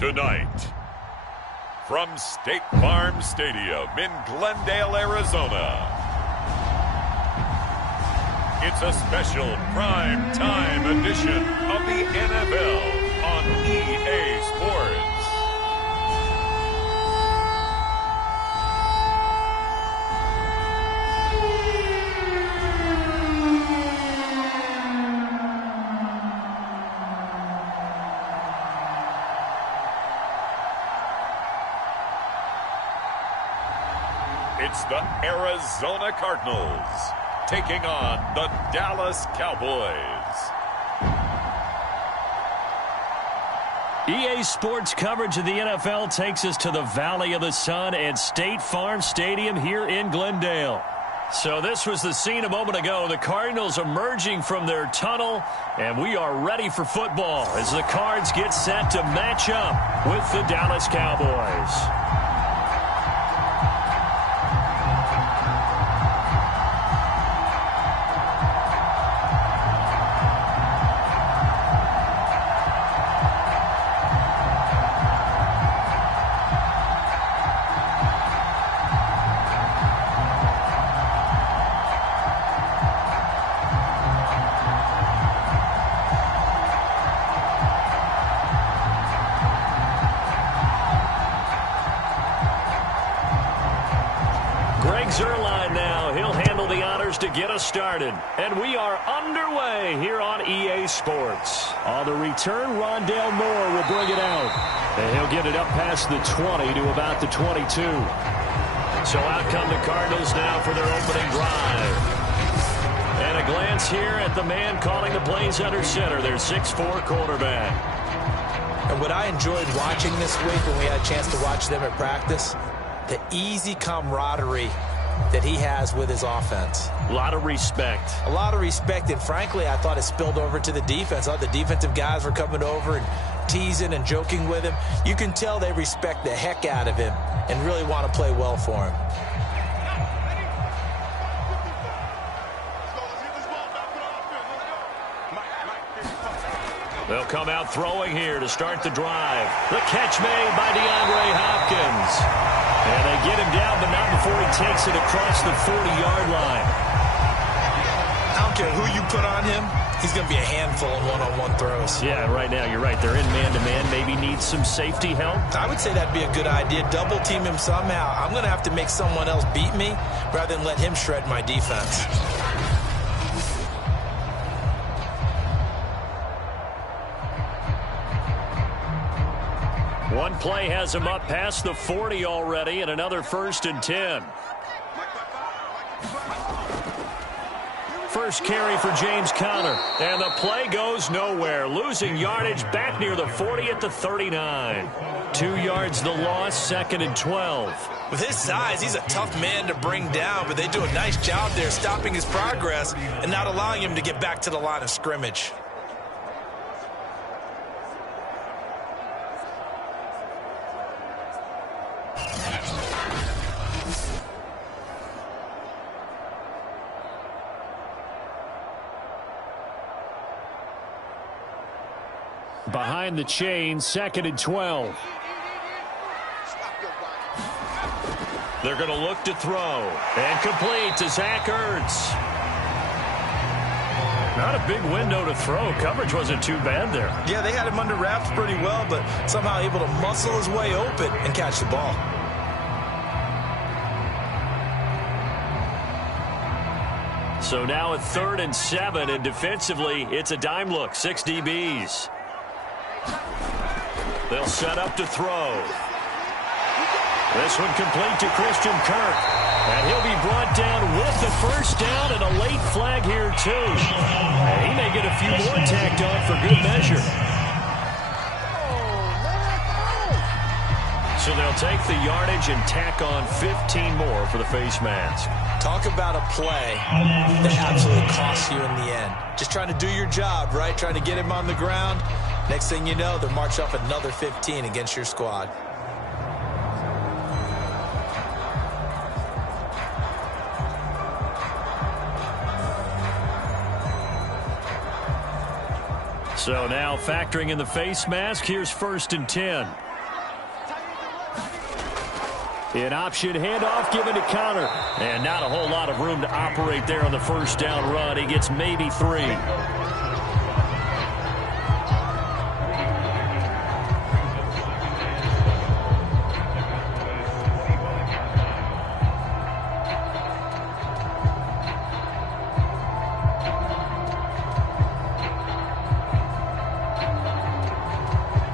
Tonight, from State Farm Stadium in Glendale, Arizona, it's a special prime time edition of the NFL on EA Sports. It's the Arizona Cardinals taking on the Dallas Cowboys. EA Sports coverage of the NFL takes us to the Valley of the Sun at State Farm Stadium here in Glendale. So this was the scene a moment ago. The Cardinals emerging from their tunnel, and we are ready for football as the Cards get set to match up with the Dallas Cowboys. To get us started, and we are underway here on EA Sports. On the return, Rondale Moore will bring it out, and he'll get it up past the 20 to about the 22. So out come the Cardinals now for their opening drive. And a glance here at the man calling the plays under center, their 6'4" quarterback. And what I enjoyed watching this week when we had a chance to watch them at practice, the easy camaraderie that he has with his offense. A lot of respect. A lot of respect, and frankly, I thought it spilled over to the defense. All the defensive guys were coming over and teasing and joking with him. You can tell they respect the heck out of him and really want to play well for him. They'll come out throwing here to start the drive. The catch made by DeAndre Hopkins. And they get him down, but not before he takes it across the 40-yard line. I don't care who you put on him. He's going to be a handful in one-on-one throws. Yeah, right now, you're right. They're in man-to-man. Maybe needs some safety help. I would say that'd be a good idea. Double team him somehow. I'm going to have to make someone else beat me rather than let him shred my defense. One play has him up past the 40 already, and another 1st and 10. First carry for James Conner, and the play goes nowhere. Losing yardage back near the 40 at the 39. 2 yards the loss, 2nd and 12. With his size, he's a tough man to bring down, but they do a nice job there stopping his progress and not allowing him to get back to the line of scrimmage. Behind the chain, 2nd and 12. They're going to look to throw. And complete to Zach Ertz. Not a big window to throw. Coverage wasn't too bad there. Yeah, they had him under wraps pretty well, but somehow able to muscle his way open and catch the ball. So now at 3rd and 7, and defensively, it's a dime look. 6 DBs. They'll set up to throw. This one complete to Christian Kirk. And he'll be brought down with the first down and a late flag here, too. And he may get a few more tacked on for good measure. So they'll take the yardage and tack on 15 more for the face mask. Talk about a play that absolutely costs you in the end. Just trying to do your job, right? Trying to get him on the ground. Next thing you know, they'll march up another 15 against your squad. So now factoring in the face mask, here's 1st and 10. An option handoff given to Connor. And not a whole lot of room to operate there on the first down run. He gets maybe 3.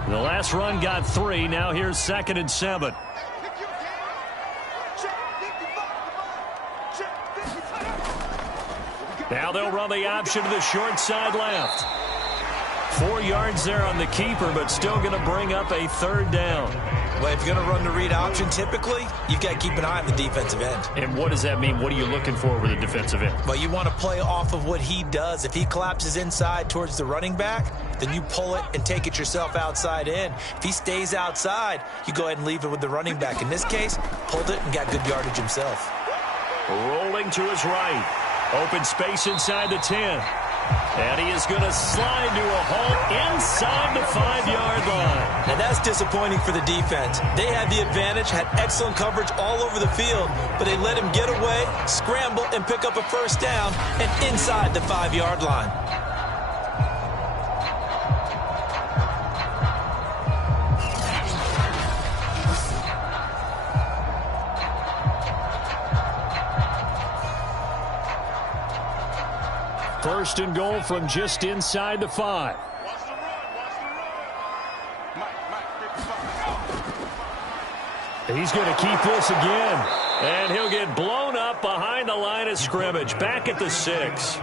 The last run got 3. Now here's 2nd and 7. Now they'll run the option to the short side left. 4 yards there on the keeper, but still going to bring up a 3rd down. Well, if you're going to run the read option, typically, you've got to keep an eye on the defensive end. And what does that mean? What are you looking for with the defensive end? Well, you want to play off of what he does. If he collapses inside towards the running back, then you pull it and take it yourself outside in. If he stays outside, you go ahead and leave it with the running back. In this case, pulled it and got good yardage himself. Rolling to his right. Open space inside the 10. And he is going to slide to a halt inside the 5-yard line. Now that's disappointing for the defense. They had the advantage, had excellent coverage all over the field, but they let him get away, scramble, and pick up a 1st down and inside the 5-yard line. First and goal from just inside the 5. He's going to keep this again. And he'll get blown up behind the line of scrimmage. Back at the 6.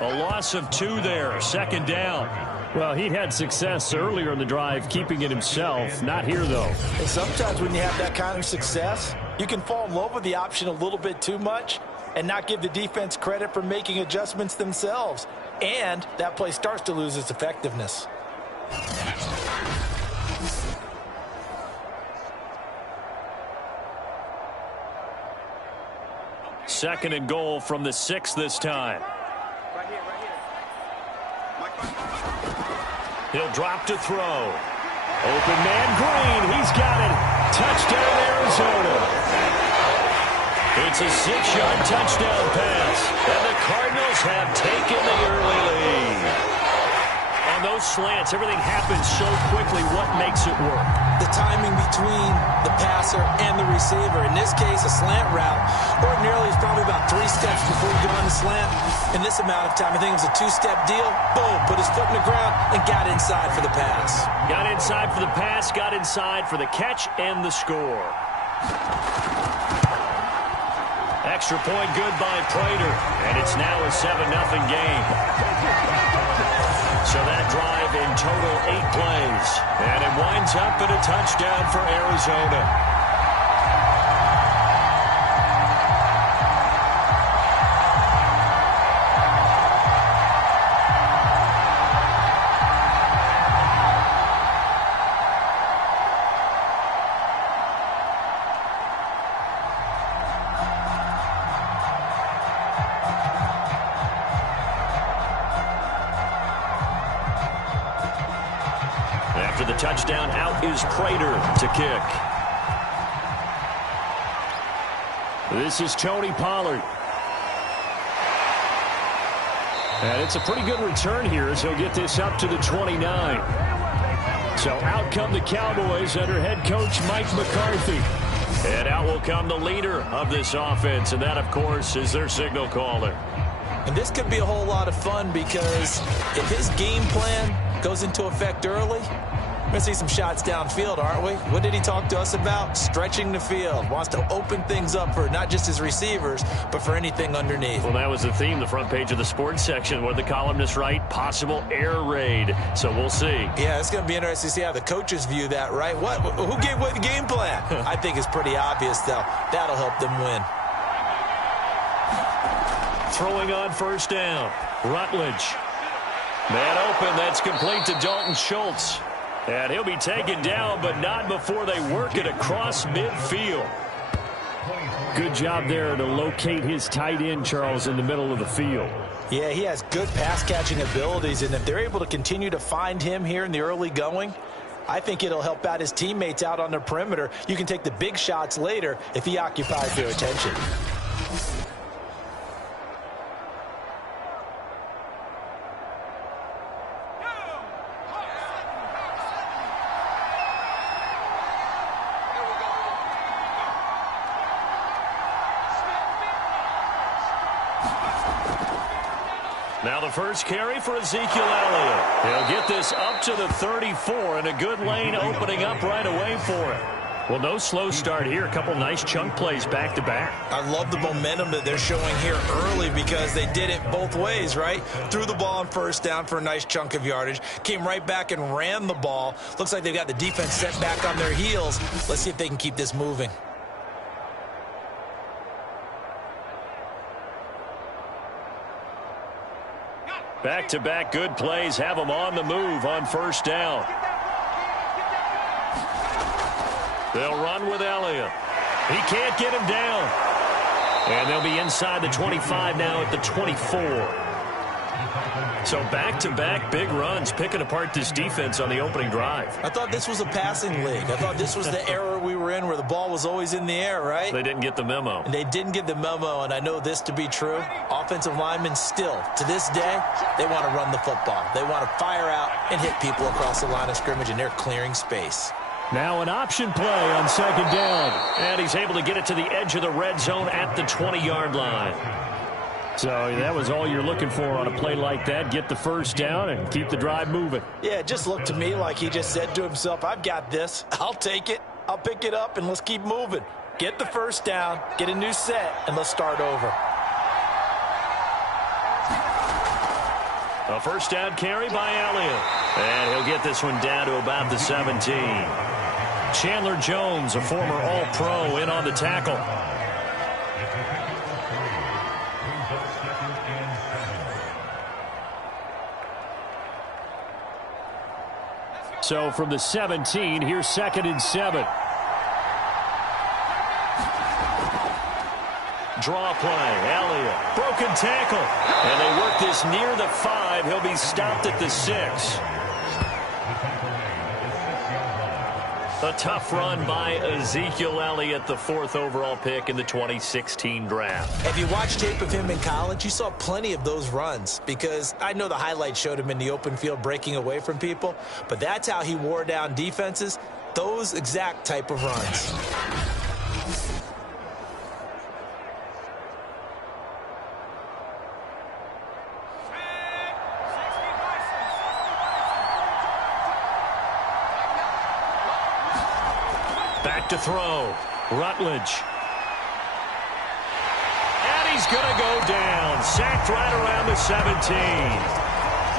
A loss of 2 there. 2nd down. Well, he'd had success earlier in the drive keeping it himself. Not here, though. And sometimes when you have that kind of success, you can fall in love with the option a little bit too much and not give the defense credit for making adjustments themselves. And that play starts to lose its effectiveness. Second and goal from the 6 this time. He'll drop to throw. Open man Green. He's got it. Touchdown, Arizona. It's a 6-yard touchdown pass. And the Cardinals have taken the early lead. On those slants, everything happens so quickly. What makes it work? The timing between the passer and the receiver. In this case, a slant route. Ordinarily, it's probably about 3 steps before you go on the slant. In this amount of time, I think it was a 2-step deal. Boom, put his foot in the ground and got inside for the pass. Got inside for the pass, got inside for the catch and the score. Extra point good by Prater. And it's now a 7-0 game. So that drive in total 8 plays. And it winds up in a touchdown for Arizona. After the touchdown, out is Prater to kick. This is Tony Pollard. And it's a pretty good return here as he'll get this up to the 29. So out come the Cowboys under head coach Mike McCarthy. And out will come the leader of this offense, and that, of course, is their signal caller. And this could be a whole lot of fun because if his game plan goes into effect early, we're going to see some shots downfield, aren't we? What did he talk to us about? Stretching the field. Wants to open things up for not just his receivers, but for anything underneath. Well, that was the theme, the front page of the sports section, where the columnists write possible air raid. So we'll see. Yeah, it's going to be interesting to see how the coaches view that, right? What? Who gave away the game plan? I think it's pretty obvious, though. That'll help them win. Throwing on first down. Rutledge. Man open. That's complete to Dalton Schultz. And he'll be taken down, but not before they work it across midfield. Good job there to locate his tight end, Charles, in the middle of the field. Yeah, he has good pass-catching abilities, and if they're able to continue to find him here in the early going, I think it'll help out his teammates out on the perimeter. You can take the big shots later if he occupies their attention. Now the first carry for Ezekiel Elliott. He'll get this up to the 34, and a good lane opening up right away for him. Well, no slow start here. A couple nice chunk plays back-to-back. I love the momentum that they're showing here early because they did it both ways, right? Threw the ball on first down for a nice chunk of yardage. Came right back and ran the ball. Looks like they've got the defense set back on their heels. Let's see if they can keep this moving. Back-to-back good plays have them on the move on first down. They'll run with Elliott. He can't get him down. And they'll be inside the 25 now at the 24. So back-to-back big runs, picking apart this defense on the opening drive. I thought this was a passing league. I thought this was the era we were in where the ball was always in the air, right? They didn't get the memo. And they didn't get the memo, and I know this to be true. Offensive linemen still, to this day, they want to run the football. They want to fire out and hit people across the line of scrimmage, and they're clearing space. Now an option play on second down. And he's able to get it to the edge of the red zone at the 20-yard line. So that was all you're looking for on a play like that. Get the first down and keep the drive moving. Yeah, it just looked to me like he just said to himself, I've got this. I'll take it. I'll pick it up, and let's keep moving. Get the first down, get a new set, and let's start over. A first down carry by Elliott. And he'll get this one down to about the 17. Chandler Jones, a former All-Pro, in on the tackle. So from the 17, here's 2nd and 7. Draw play, Elliott, broken tackle. And they work this near the 5. He'll be stopped at the 6. A tough run by Ezekiel Elliott, the 4th overall pick in the 2016 draft. If you watched tape of him in college, you saw plenty of those runs because I know the highlights showed him in the open field breaking away from people, but that's how he wore down defenses, those exact type of runs. Back to throw. Rutledge. And he's going to go down. Sacked right around the 17.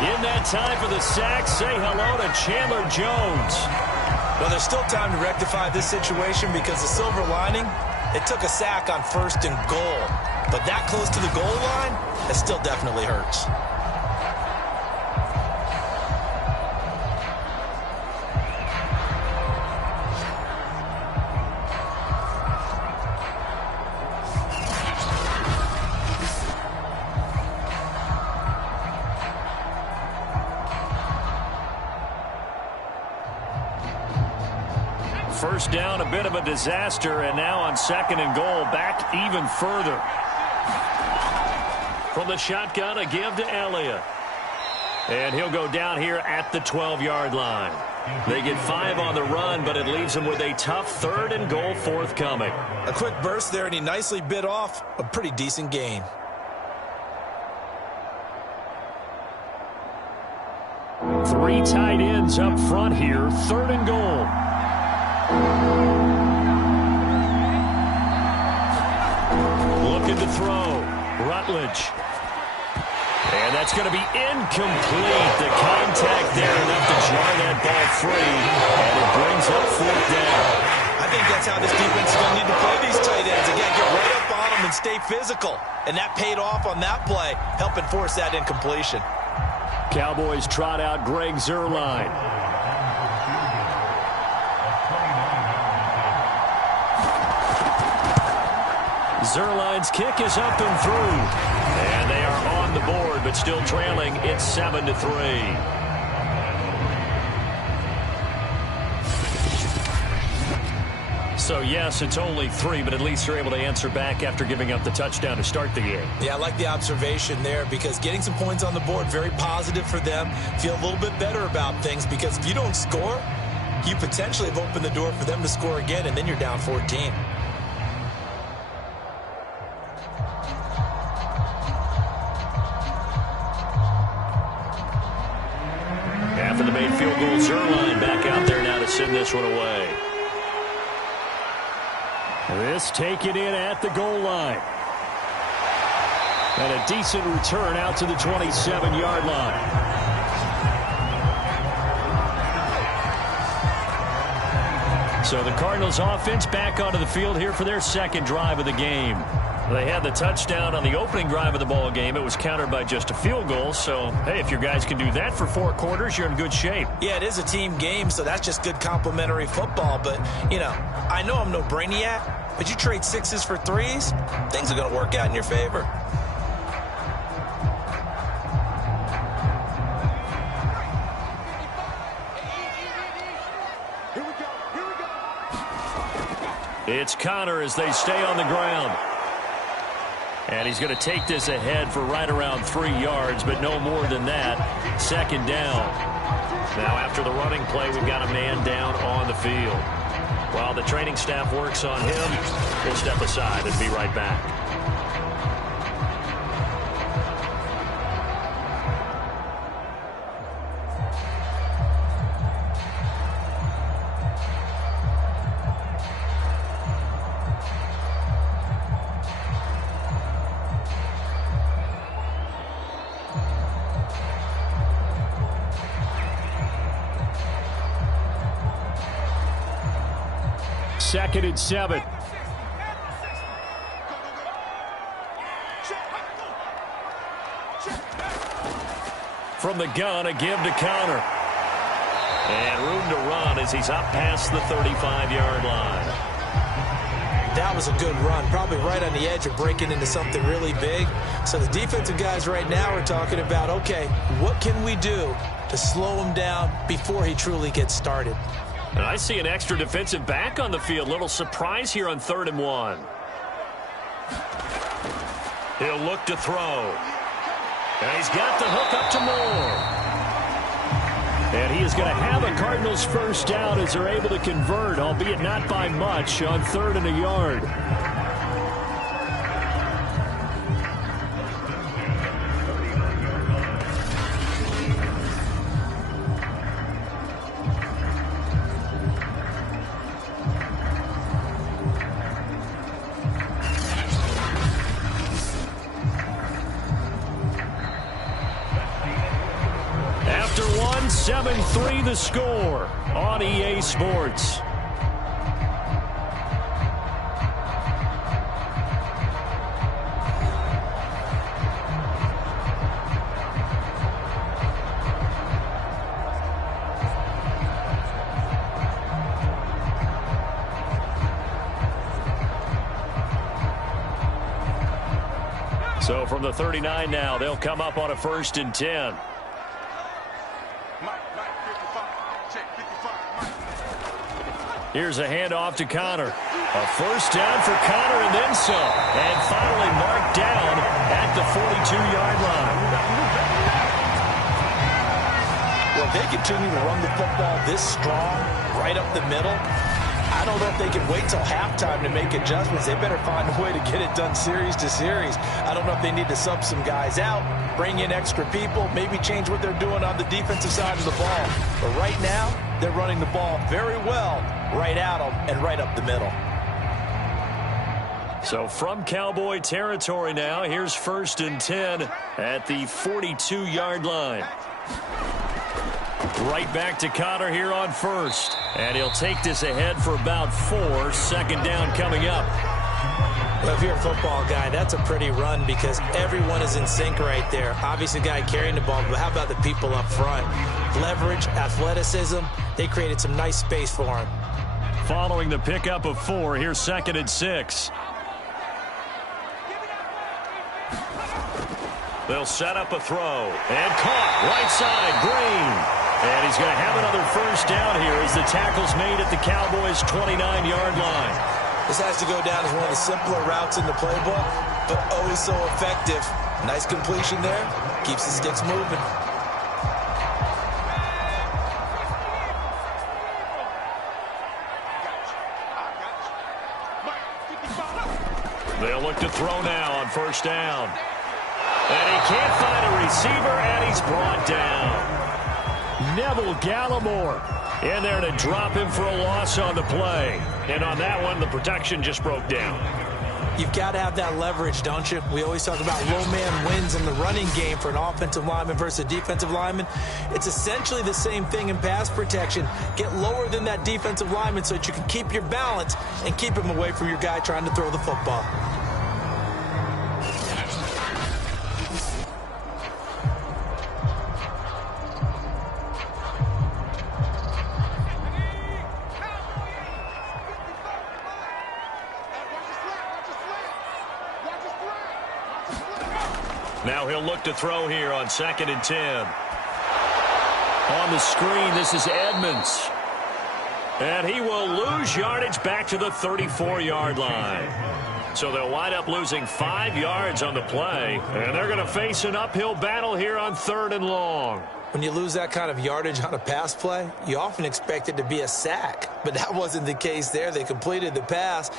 In that time for the sack, say hello to Chandler Jones. Well, there's still time to rectify this situation because the silver lining, it took a sack on 1st and goal. But that close to the goal line, it still definitely hurts. First down, a bit of a disaster, and now on 2nd and goal, back even further. From the shotgun, a give to Elliott. And he'll go down here at the 12-yard line. They get 5 on the run, but it leaves them with a tough 3rd and goal forthcoming. A quick burst there, and he nicely bit off a pretty decent gain. Three tight ends up front here, 3rd and goal. Looking to throw. Rutledge. And that's going to be incomplete. The contact there enough to jar that ball free. And it brings up 4th down. I think that's how this defense is going to need to play these tight ends. Again, get right up on them and stay physical. And that paid off on that play, helping force that incompletion. Cowboys trot out Greg Zuerlein. Zuerlein's kick is up and through. And they are on the board, but still trailing. It's 7-3. So, yes, it's only 3, but at least you're able to answer back after giving up the touchdown to start the game. Yeah, I like the observation there because getting some points on the board, very positive for them. Feel a little bit better about things because if you don't score, you potentially have opened the door for them to score again, and then you're down 14. After the made field goal, Zerline back out there now to send this one away. This taken in at the goal line. And a decent return out to the 27-yard line. So the Cardinals offense back onto the field here for their second drive of the game. They had the touchdown on the opening drive of the ball game. It was countered by just a field goal. So, hey, if your guys can do that for 4 quarters, you're in good shape. Yeah, it is a team game, so that's just good complimentary football. But, you know, I know I'm no brainiac, but you trade 6s for 3s, things are going to work out in your favor. It's Connor as they stay on the ground. And he's going to take this ahead for right around 3 yards, but no more than that. Second down. Now after the running play, we've got a man down on the field. While the training staff works on him, we'll step aside and be right back. Second and 7. From the gun, a give to Connor. And room to run as he's up past the 35-yard line. That was a good run, probably right on the edge of breaking into something really big. So the defensive guys right now are talking about, okay, what can we do to slow him down before he truly gets started? And I see an extra defensive back on the field. Little surprise here on 3rd and 1. He'll look to throw. And he's got the hook up to Moore. And he is going to have a Cardinals first down as they're able to convert, albeit not by much, on 3rd and a yard. After 7-3 the score on EA Sports. So from the 39 now, they'll come up on a 1st and 10. Here's a handoff to Connor. A first down for Connor and then some. And finally marked down at the 42-yard line. Well, if they continue to run the football this strong, right up the middle, I don't know if they can wait till halftime to make adjustments. They better find a way to get it done series to series. I don't know if they need to sub some guys out, bring in extra people, maybe change what they're doing on the defensive side of the ball. But right now, they're running the ball very well right at them and right up the middle. So from Cowboy territory now, here's 1st and 10 at the 42-yard line. Right back to Connor here on 1st. And he'll take this ahead for about 4. 2nd down coming up. Well, if you're a football guy, that's a pretty run because everyone is in sync right there. Obviously, the guy carrying the ball, but how about the people up front? Leverage, athleticism, they created some nice space for him. Following the pickup of 4, here's 2nd and 6. They'll set up a throw. And caught right side, Green. And he's going to have another first down here as the tackle's made at the Cowboys' 29-yard line. This has to go down as one of the simpler routes in the playbook, but oh so effective. Nice completion there. Keeps the sticks moving. They'll look to throw now on first down. And he can't find a receiver, and he's brought down. Neville Gallimore in there to drop him for a loss on the play. And on that one, the protection just broke down. You've got to have that leverage, don't you? We always talk about low man wins in the running game for an offensive lineman versus a defensive lineman. It's essentially the same thing in pass protection. Get lower than that defensive lineman so that you can keep your balance and keep him away from your guy trying to throw the football. Now he'll look to throw here on 2nd and 10. On the screen, this is Edmonds. And he will lose yardage back to the 34-yard line. So they'll wind up losing 5 yards on the play. And they're going to face an uphill battle here on 3rd and long. When you lose that kind of yardage on a pass play, you often expect it to be a sack. But that wasn't the case there. They completed the pass.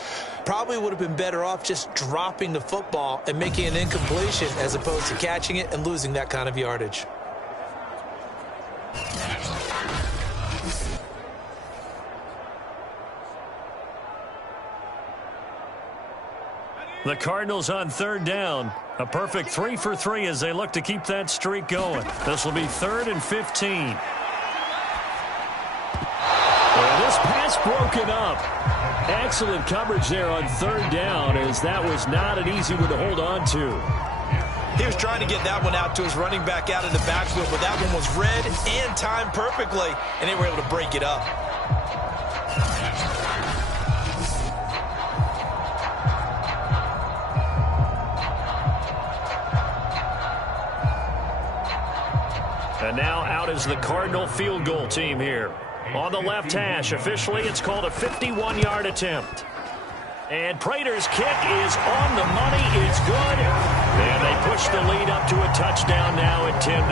Probably would have been better off just dropping the football and making an incompletion as opposed to catching it and losing that kind of yardage. The Cardinals on 3rd down. A perfect 3 for 3 as they look to keep that streak going. This will be 3rd and 15. And this pass broken up. Excellent coverage there on 3rd down as that was not an easy one to hold on to. He was trying to get that one out to his running back out of the backfield, but that one was read and timed perfectly, and they were able to break it up. And now out is the Cardinal field goal team here. On the left hash, officially it's called a 51-yard attempt. And Prater's kick is on the money. It's good. And they push the lead up to a touchdown now at 10-3.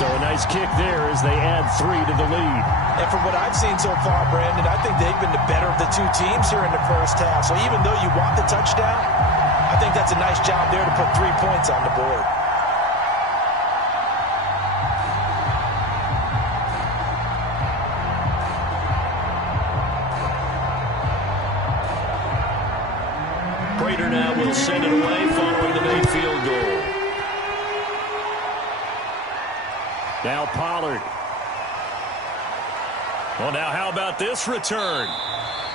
So a nice kick there as they add 3 to the lead. And from what I've seen so far, Brandon, I think they've been the better of the two teams here in the first half. So even though you want the touchdown, I think that's a nice job there to put 3 points on the board. Prater now will send it away following the made field goal. Now Pollard. Well, now how about this return?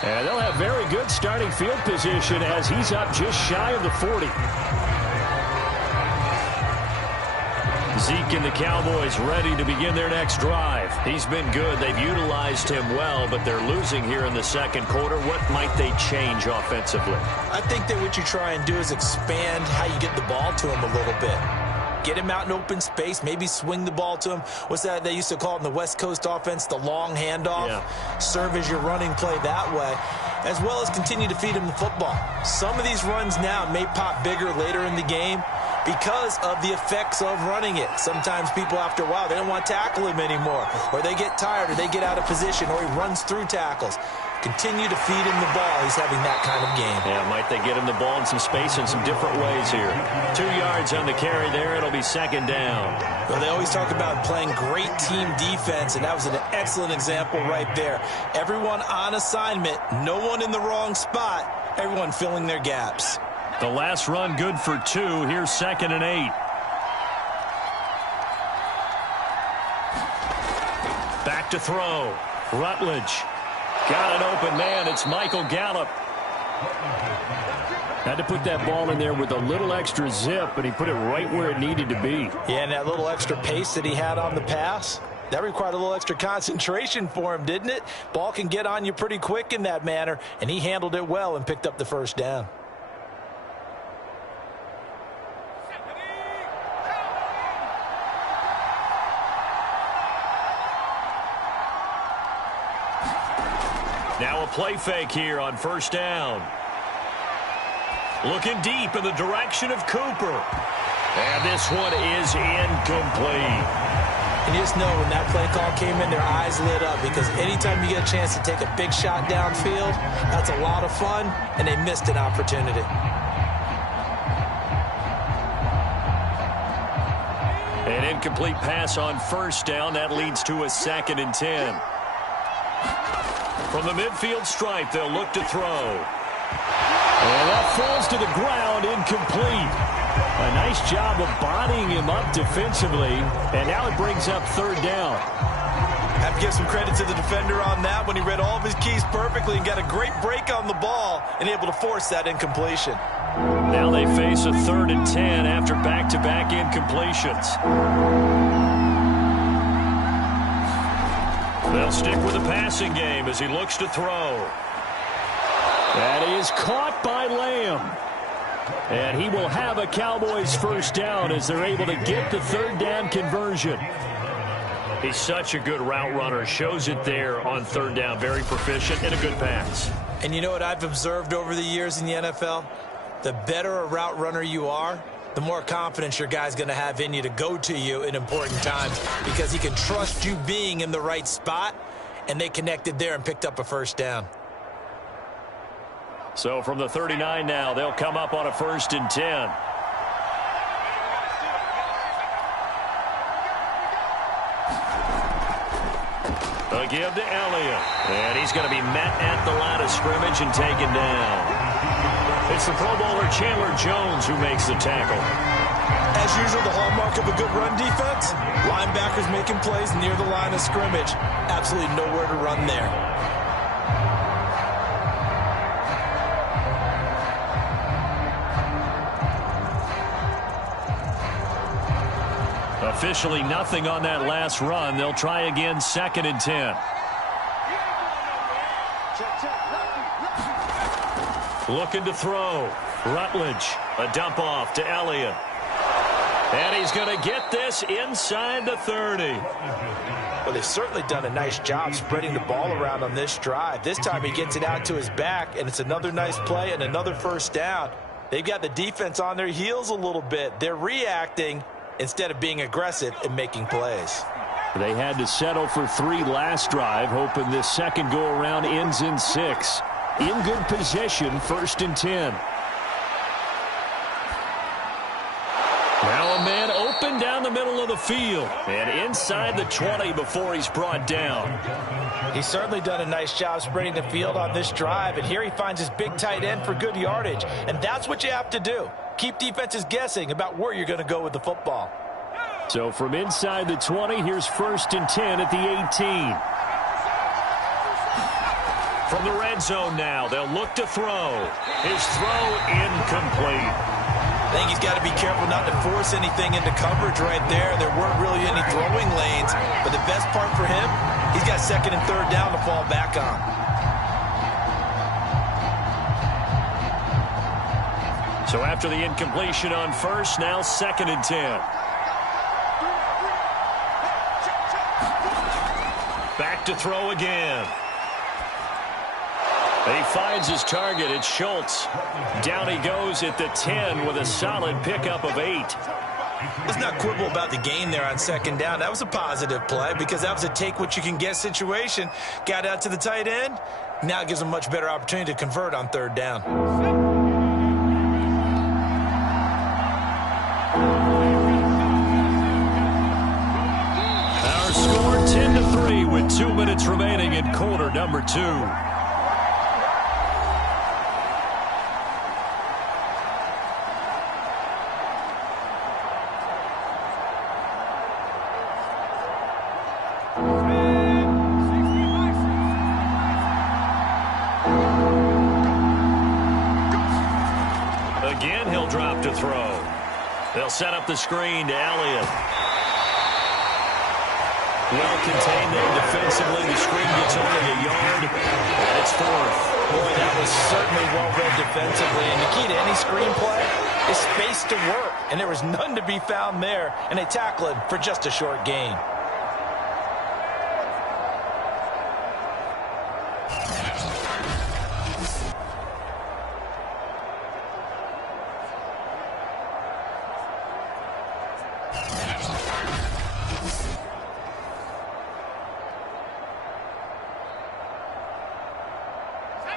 And they'll have very good starting field position as he's up just shy of the 40. Zeke and the Cowboys ready to begin their next drive. He's been good. They've utilized him well, but they're losing here in the second quarter. What might they change offensively? I think that what you try and do is expand how you get the ball to him a little bit. Get him out in open space, maybe swing the ball to him. What's that they used to call it in the West Coast offense, the long handoff? Yeah. Serve as your running play that way, as well as continue to feed him the football. Some of these runs now may pop bigger later in the game because of the effects of running it. Sometimes people, after a while, they don't want to tackle him anymore, or they get tired, or they get out of position, or he runs through tackles. Continue to feed him the ball. He's having that kind of game. Yeah, might they get him the ball in some space in some different ways here. 2 yards on the carry there. It'll be second down. Well, they always talk about playing great team defense, and that was an excellent example right there. Everyone on assignment, no one in the wrong spot, everyone filling their gaps. The last run good for 2. Here's 2nd and 8. Back to throw. Rutledge. Got an open man. It's Michael Gallup. Had to put that ball in there with a little extra zip, but he put it right where it needed to be. Yeah, and that little extra pace that he had on the pass, that required a little extra concentration for him, didn't it? Ball can get on you pretty quick in that manner, and he handled it well and picked up the first down. Now a play fake here on first down. Looking deep in the direction of Cooper. And this one is incomplete. And you just know when that play call came in, their eyes lit up, because anytime you get a chance to take a big shot downfield, that's a lot of fun, and they missed an opportunity. An incomplete pass on first down. That leads to a 2nd and 10. From the midfield stripe, they'll look to throw. And that falls to the ground, incomplete. A nice job of bodying him up defensively, and now it brings up 3rd down. Have to give some credit to the defender on that when he read all of his keys perfectly and got a great break on the ball and able to force that incompletion. Now they face a 3rd and 10 after back-to-back incompletions. They'll stick with the passing game as he looks to throw. That is caught by Lamb. And he will have a Cowboys first down as they're able to get the 3rd down conversion. He's such a good route runner. Shows it there on 3rd down. Very proficient and a good pass. And you know what I've observed over the years in the NFL? The better a route runner you are, the more confidence your guy's going to have in you to go to you in important times, because he can trust you being in the right spot, and they connected there and picked up a first down. So from the 39 now, they'll come up on a 1st and 10. A give to Elliott. And he's going to be met at the line of scrimmage and taken down. It's the Pro Bowler Chandler Jones who makes the tackle. As usual, the hallmark of a good run defense, linebackers making plays near the line of scrimmage. Absolutely nowhere to run there. Officially nothing on that last run. They'll try again, 2nd and 10. Looking to throw. Rutledge. A dump off to Elliott. And he's going to get this inside the 30. Well, they've certainly done a nice job spreading the ball around on this drive. This time he gets it out to his back, and it's another nice play and another first down. They've got the defense on their heels a little bit. They're reacting instead of being aggressive and making plays. They had to settle for 3 last drive, hoping this second go-around ends in 6. In good position, 1st and 10. Now a man open down the middle of the field and inside the 20 before he's brought down. He's certainly done a nice job spreading the field on this drive, and here he finds his big tight end for good yardage, and that's what you have to do. Keep defenses guessing about where you're going to go with the football. So from inside the 20, here's 1st and 10 at the 18. From the red zone now, they'll look to throw. His throw incomplete. I think he's got to be careful not to force anything into coverage right there. There weren't really any throwing lanes, but the best part for him, he's got 2nd and 3rd down to fall back on. So after the incompletion on 1st, now 2nd and 10. Back to throw again. He finds his target. It's Schultz. Down he goes at the 10 with a solid pickup of 8. Let's not quibble about the gain there on 2nd down. That was a positive play because that was a take-what-you-can-get situation. Got out to the tight end. Now it gives him a much better opportunity to convert on 3rd down. Our score 10-3 with 2 minutes remaining in quarter number 2. Again, he'll drop to throw. They'll set up the screen to Elliott. Well contained there defensively. The screen gets only a yard, and it's 4th. Boy, that was certainly well read defensively. And the key to any screenplay is space to work. And there was none to be found there. And they tackle him for just a short gain.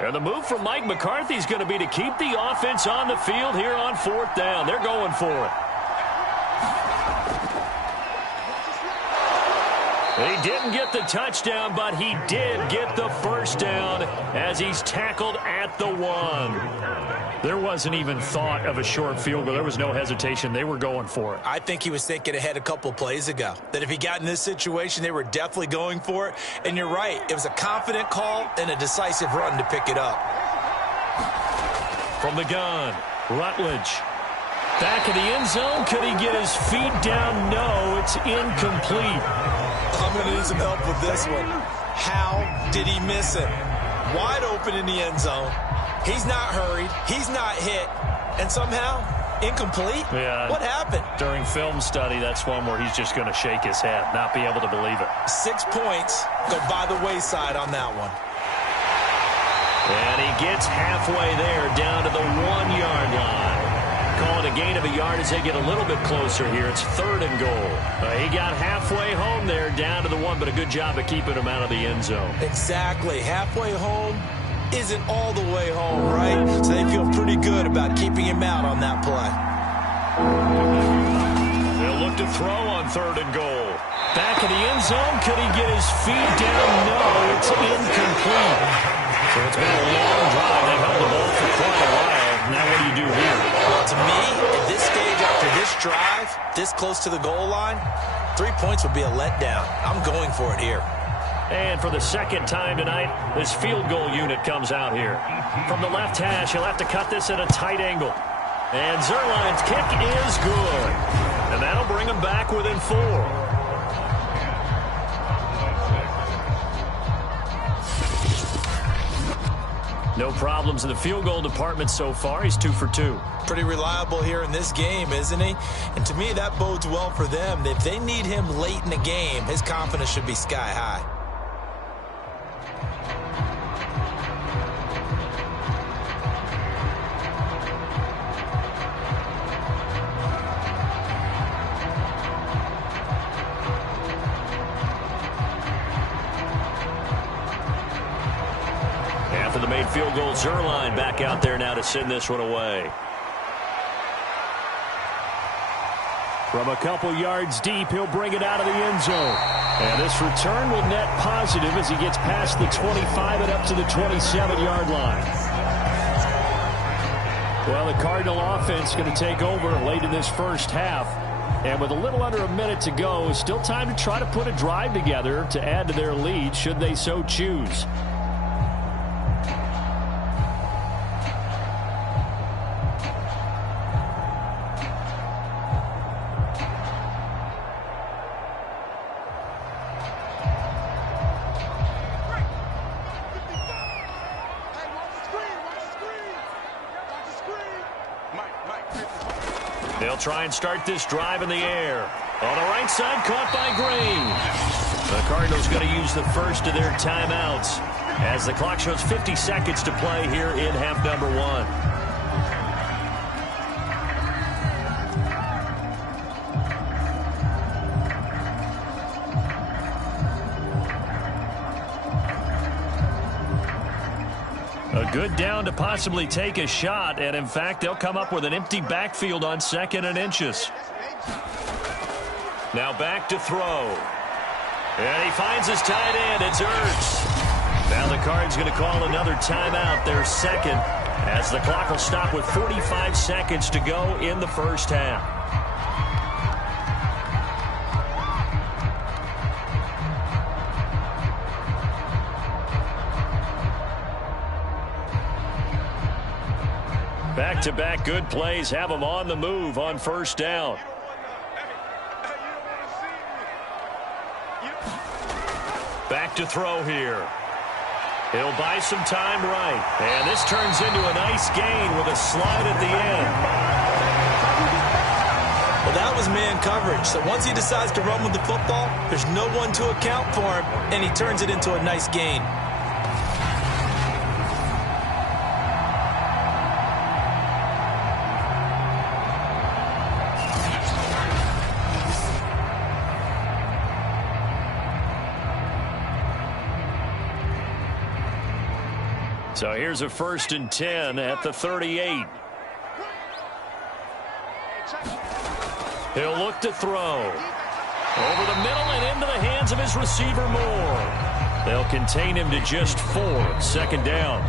And the move from Mike McCarthy is going to be to keep the offense on the field here on 4th down. They're going for it. He didn't get the touchdown, but he did get the first down as he's tackled at the 1. There wasn't even thought of a short field goal. There was no hesitation. They were going for it. I think he was thinking ahead a couple plays ago, that if he got in this situation, they were definitely going for it. And you're right. It was a confident call and a decisive run to pick it up. From the gun, Rutledge. Back in the end zone. Could he get his feet down? No, it's incomplete. I'm going to need some help with this one. How did he miss it? Wide open in the end zone. He's not hurried. He's not hit. And somehow, incomplete? Yeah. What happened? During film study, that's one where he's just going to shake his head, not be able to believe it. 6 points go by the wayside on that one. And he gets halfway there, down to the 1-yard line. Call it a gain of a yard as they get a little bit closer here. It's 3rd and goal. He got halfway home there, down to the 1, but a good job of keeping him out of the end zone. Exactly. Halfway home isn't all the way home, right? So they feel pretty good about keeping him out on that play. They'll look to throw on 3rd and goal. Back in the end zone. Could he get his feet down? No, it's incomplete. So it's been a long drive. They've held the ball for quite a while. Now what do you do here? Well, to me, at this stage after this drive, this close to the goal line, 3 points would be a letdown. I'm going for it here. And for the second time tonight, this field goal unit comes out here. From the left hash, he'll have to cut this at a tight angle. And Zuerlein's kick is good. And that'll bring him back within 4. No problems in the field goal department so far. He's 2 for 2. Pretty reliable here in this game, isn't he? And to me, that bodes well for them. If they need him late in the game, his confidence should be sky high. After the made field goal, Zuerlein back out there now to send this one away. From a couple yards deep, he'll bring it out of the end zone. And this return will net positive as he gets past the 25 and up to the 27-yard line. Well, the Cardinal offense going to take over late in this first half. And with a little under a minute to go, still time to try to put a drive together to add to their lead should they so choose. They'll try and start this drive in the air. On the right side, caught by Green. The Cardinals going to use the first of their timeouts as the clock shows 50 seconds to play here in half number 1. A good down to possibly take a shot, and in fact, they'll come up with an empty backfield on 2nd and inches. Now back to throw. And he finds his tight end. It's Ertz. Now the Cards going to call another timeout, their second, as the clock will stop with 45 seconds to go in the first half. Back-to-back good plays have them on the move on first down. Back to throw here. He'll buy some time right. And this turns into a nice gain with a slide at the end. Well, that was man coverage. So once he decides to run with the football, there's no one to account for him, and he turns it into a nice gain. So here's a 1st and 10 at the 38. He'll look to throw. Over the middle and into the hands of his receiver Moore. They'll contain him to just 4. 2nd down.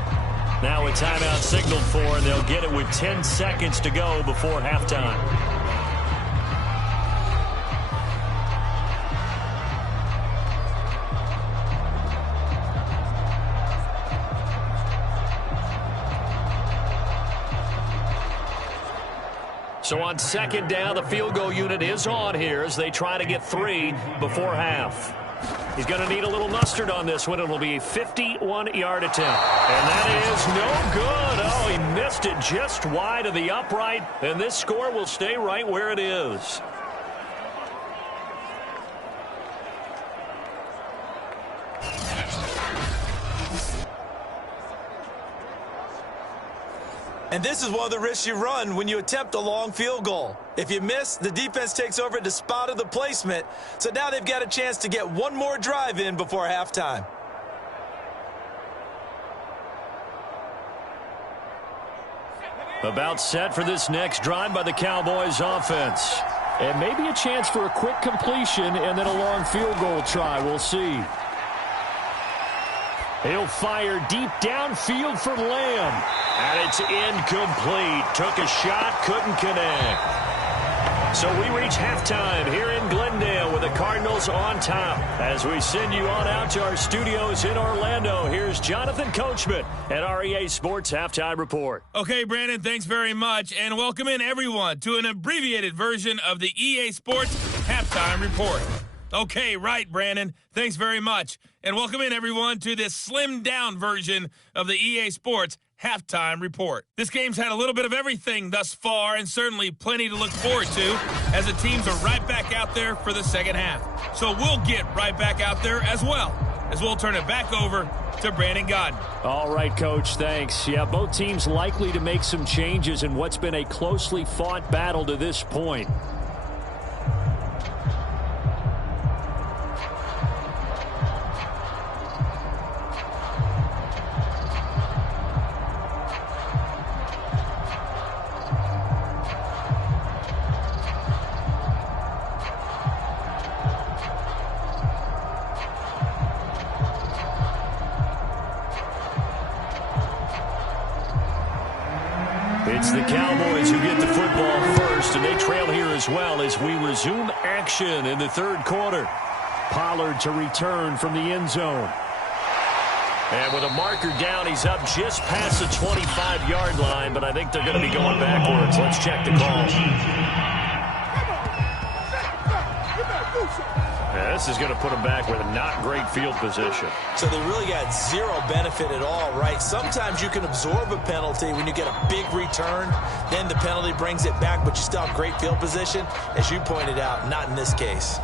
Now a timeout signaled for, and they'll get it with 10 seconds to go before halftime. So on 2nd down, the field goal unit is on here as they try to get 3 before half. He's going to need a little mustard on this one. It'll be a 51-yard attempt. And that is no good. Oh, he missed it just wide of the upright. And this score will stay right where it is. And this is one of the risks you run when you attempt a long field goal. If you miss, the defense takes over at the spot of the placement. So now they've got a chance to get one more drive in before halftime. About set for this next drive by the Cowboys offense. And maybe a chance for a quick completion and then a long field goal try. We'll see. He'll fire deep downfield for Lamb. And it's incomplete. Took a shot, couldn't connect. So we reach halftime here in Glendale with the Cardinals on top. As we send you on out to our studios in Orlando, here's Jonathan Coachman at our EA Sports Halftime Report. Okay, Brandon, thanks very much. And welcome in, everyone, to an abbreviated version of the EA Sports Halftime Report. Okay, right, Brandon. Thanks very much. And welcome in, everyone, to this slimmed-down version of the EA Sports Halftime Report. This game's had a little bit of everything thus far, and certainly plenty to look forward to, as the teams are right back out there for the second half. So we'll get right back out there as well, as we'll turn it back over to Brandon Godden. All right, Coach, thanks. Yeah, both teams likely to make some changes in what's been a closely fought battle to this point. It's the Cowboys who get the football first, and they trail here as well as we resume action in the third quarter. Pollard to return from the end zone. And with a marker down, he's up just past the 25-yard line, but I think they're going to be going backwards. Let's check the call. Yeah, this is going to put them back with a not great field position. So they really got zero benefit at all, right? Sometimes you can absorb a penalty when you get a big return. Then the penalty brings it back, but you still have great field position. As you pointed out, not in this case.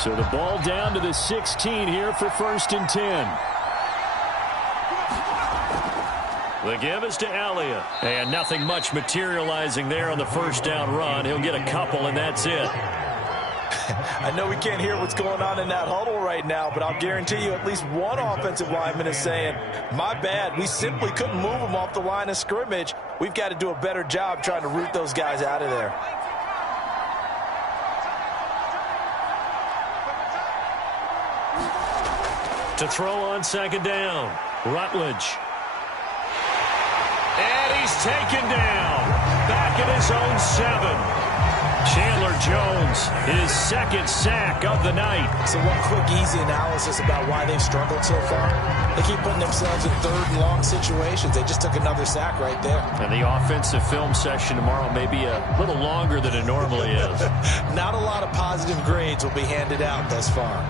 So the ball down to the 16 here for 1st and 10. The give is to Elliott. And nothing much materializing there on the first down run. He'll get a couple, and that's it. I know we can't hear what's going on in that huddle right now, but I'll guarantee you at least one offensive lineman is saying, my bad, we simply couldn't move them off the line of scrimmage. We've got to do a better job trying to root those guys out of there. To throw on 2nd down, Rutledge. And he's taken down. Back at his own 7. Chandler Jones, his 2nd sack of the night. So one quick, easy analysis about why they've struggled so far. They keep putting themselves in 3rd and long situations. They just took another sack right there. And the offensive film session tomorrow may be a little longer than it normally is. Not a lot of positive grades will be handed out thus far.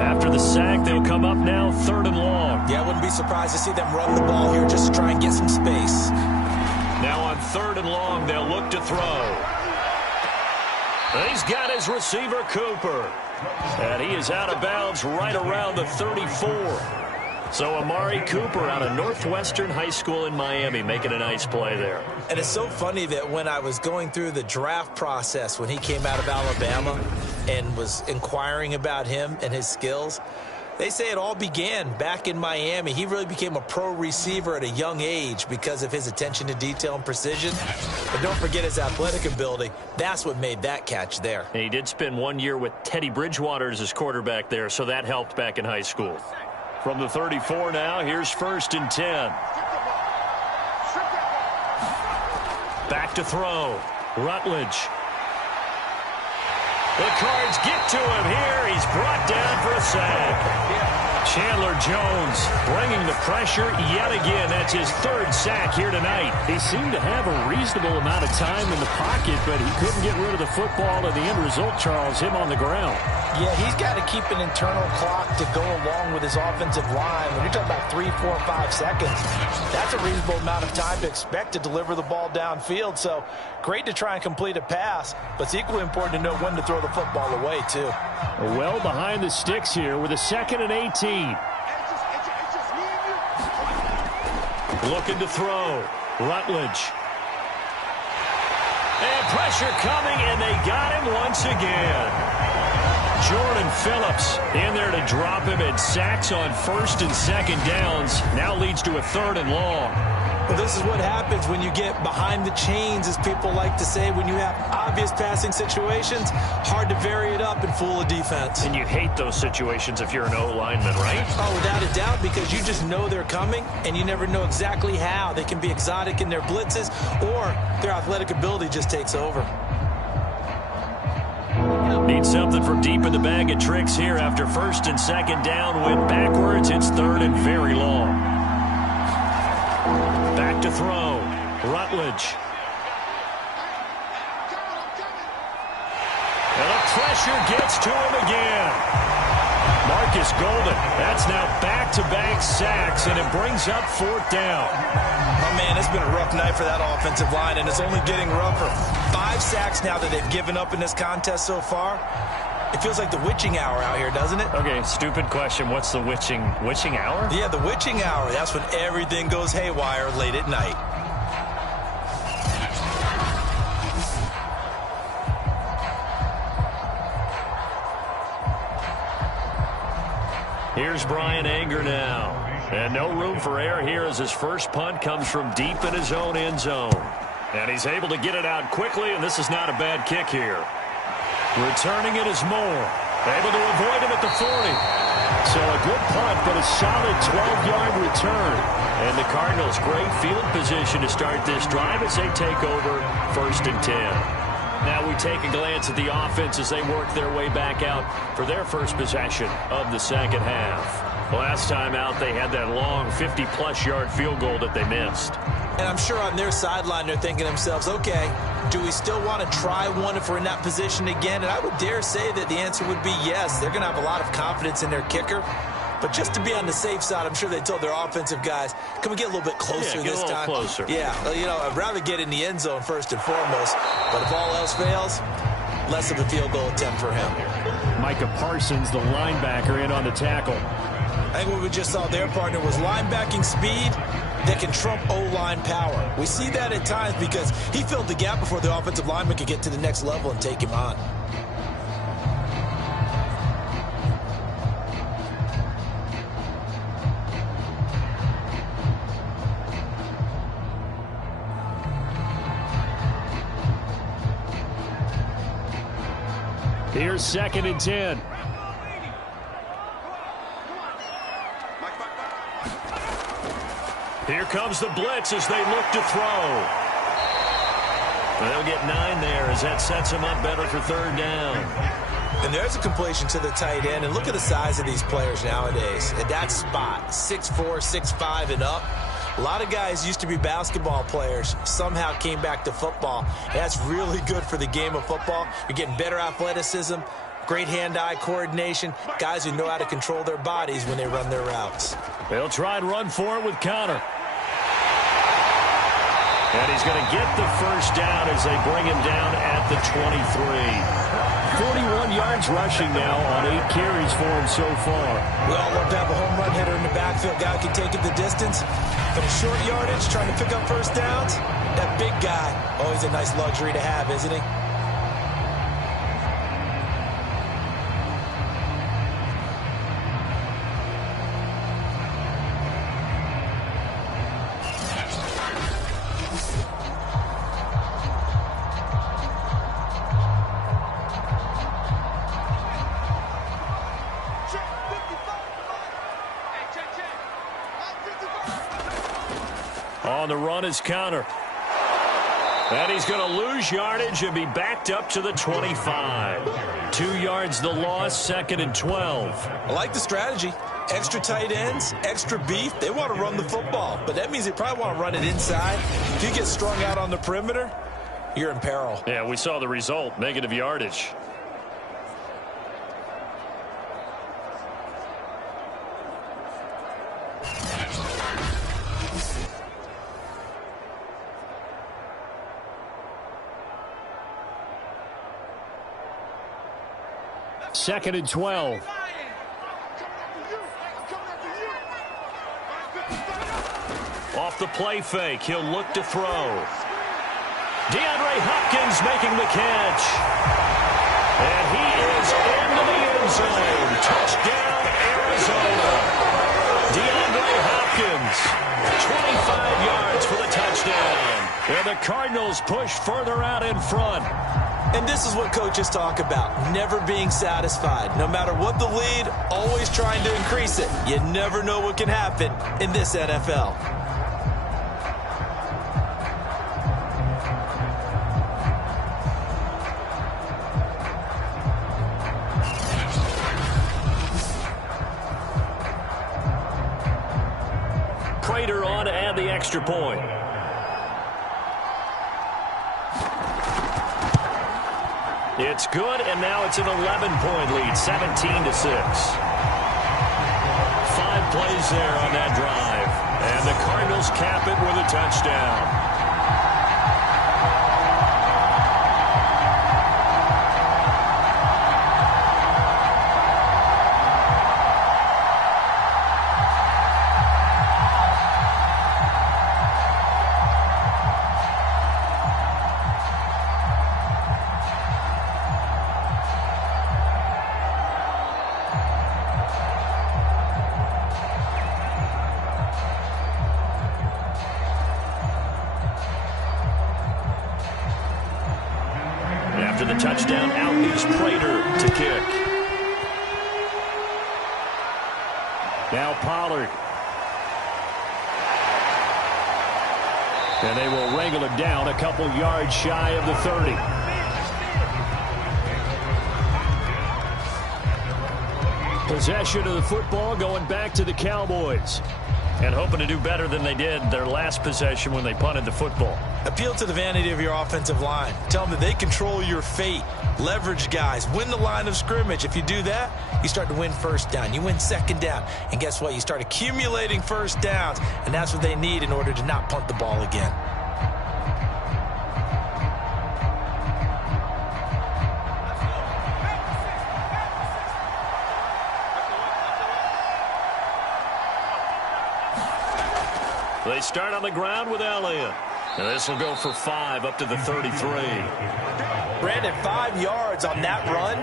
After the sack, they'll come up now 3rd and long. Yeah, I wouldn't be surprised to see them run the ball here just to try and get some space. Now on 3rd and long, they'll look to throw. He's got his receiver, Cooper. And he is out of bounds right around the 34. So Amari Cooper out of Northwestern High School in Miami making a nice play there. And it's so funny that when I was going through the draft process when he came out of Alabama and was inquiring about him and his skills, they say it all began back in Miami. He really became a pro receiver at a young age because of his attention to detail and precision. But don't forget his athletic ability. That's what made that catch there. And he did spend 1 year with Teddy Bridgewater as his quarterback there, so that helped back in high school. From the 34 now, here's 1st and 10. Back to throw. Rutledge. The Cards get to him here. He's brought down for a sack. Chandler Jones bringing the pressure yet again. That's his 3rd sack here tonight. He seemed to have a reasonable amount of time in the pocket, but he couldn't get rid of the football, and the end result, Charles, him on the ground. Yeah, he's got to keep an internal clock to go along with his offensive line. When you're talking about 3, 4, 5 seconds, that's a reasonable amount of time to expect to deliver the ball downfield. So great to try and complete a pass, but it's equally important to know when to throw the football away, too. Well behind the sticks here with a 2nd and 18. Looking to throw. Rutledge. And pressure coming, and they got him once again. Jordan Phillips in there to drop him, and sacks on 1st and 2nd downs. Now leads to a 3rd and long. Well, this is what happens when you get behind the chains, as people like to say, when you have obvious passing situations. Hard to vary it up and fool a defense. And you hate those situations if you're an O-lineman, right? Oh, without a doubt, because you just know they're coming, and you never know exactly how. They can be exotic in their blitzes, or their athletic ability just takes over. Need something from deep in the bag of tricks here after 1st and 2nd down. Went backwards. It's 3rd and very long. Back to throw. Rutledge. And the pressure gets to him again. Marcus Golden. That's now back-to-back sacks, and it brings up 4th down. Oh, man, it's been a rough night for that offensive line, and it's only getting rougher. 5 sacks now that they've given up in this contest so far. It feels like the witching hour out here, doesn't it? Okay, stupid question. What's the witching hour? Yeah, the witching hour. That's when everything goes haywire late at night. Here's Brian Anger now. And no room for error here as his first punt comes from deep in his own end zone. And he's able to get it out quickly, and this is not a bad kick here. Returning it is Moore. Able to avoid him at the 40. So a good punt, but a solid 12-yard return. And the Cardinals, great field position to start this drive as they take over 1st and 10. Now we take a glance at the offense as they work their way back out for their first possession of the 2nd half. Last time out, they had that long 50-plus yard field goal that they missed. And I'm sure on their sideline they're thinking to themselves, okay, do we still want to try one if we're in that position again? And I would dare say that the answer would be yes. They're going to have a lot of confidence in their kicker. But just to be on the safe side, I'm sure they told their offensive guys, can we get a little bit closer this time? Closer. Yeah, you know, I'd rather get in the end zone first and foremost. But if all else fails, less of a field goal attempt for him. Micah Parsons, the linebacker, in on the tackle. I think what we just saw their partner was linebacking speed that can trump O-line power. We see that at times because he filled the gap before the offensive lineman could get to the next level and take him on. Here's 2nd and 10. Here comes the blitz as they look to throw. They'll get 9 there as that sets them up better for 3rd down. And there's a completion to the tight end. And look at the size of these players nowadays. At that spot, 6'4", 6'5", and up. A lot of guys used to be basketball players, somehow came back to football. And that's really good for the game of football. You're getting better athleticism, great hand-eye coordination, guys who know how to control their bodies when they run their routes. They'll try and run for it with Connor. And he's going to get the first down as they bring him down at the 23. 41 yards rushing now on 8 carries for him so far. We all love to have a home run hitter in the backfield. Guy who can take it the distance. But a short yardage, trying to pick up first downs, that big guy, always a nice luxury to have, isn't he? On the run is counter. And he's going to lose yardage and be backed up to the 25. 2 yards the loss, 2nd and 12. I like the strategy. Extra tight ends, extra beef. They want to run the football, but that means they probably want to run it inside. If you get strung out on the perimeter, you're in peril. Yeah, we saw the result, negative yardage. Second and 12. Off the play fake, he'll look to throw. DeAndre Hopkins making the catch. And he is into the end zone. Touchdown, Arizona. DeAndre Hopkins, 25 yards for the touchdown. And the Cardinals push further out in front. And this is what coaches talk about, never being satisfied. No matter what the lead, always trying to increase it. You never know what can happen in this NFL. Prater on to add the extra point. It's good, and now it's an 11-point lead, 17-6. 5 plays there on that drive. And the Cardinals cap it with a touchdown. After the touchdown, out is Prater to kick. Now Pollard. And they will wrangle it down a couple yards shy of the 30. Possession of the football going back to the Cowboys. And hoping to do better than they did their last possession when they punted the football. Appeal to the vanity of your offensive line. Tell them that they control your fate. Leverage guys. Win the line of scrimmage. If you do that, you start to win first down. You win second down. And guess what? You start accumulating first downs. And that's what they need in order to not punt the ball again. They start on the ground with Elliott. And this will go for 5 up to the 33. Brandon, 5 yards on that run.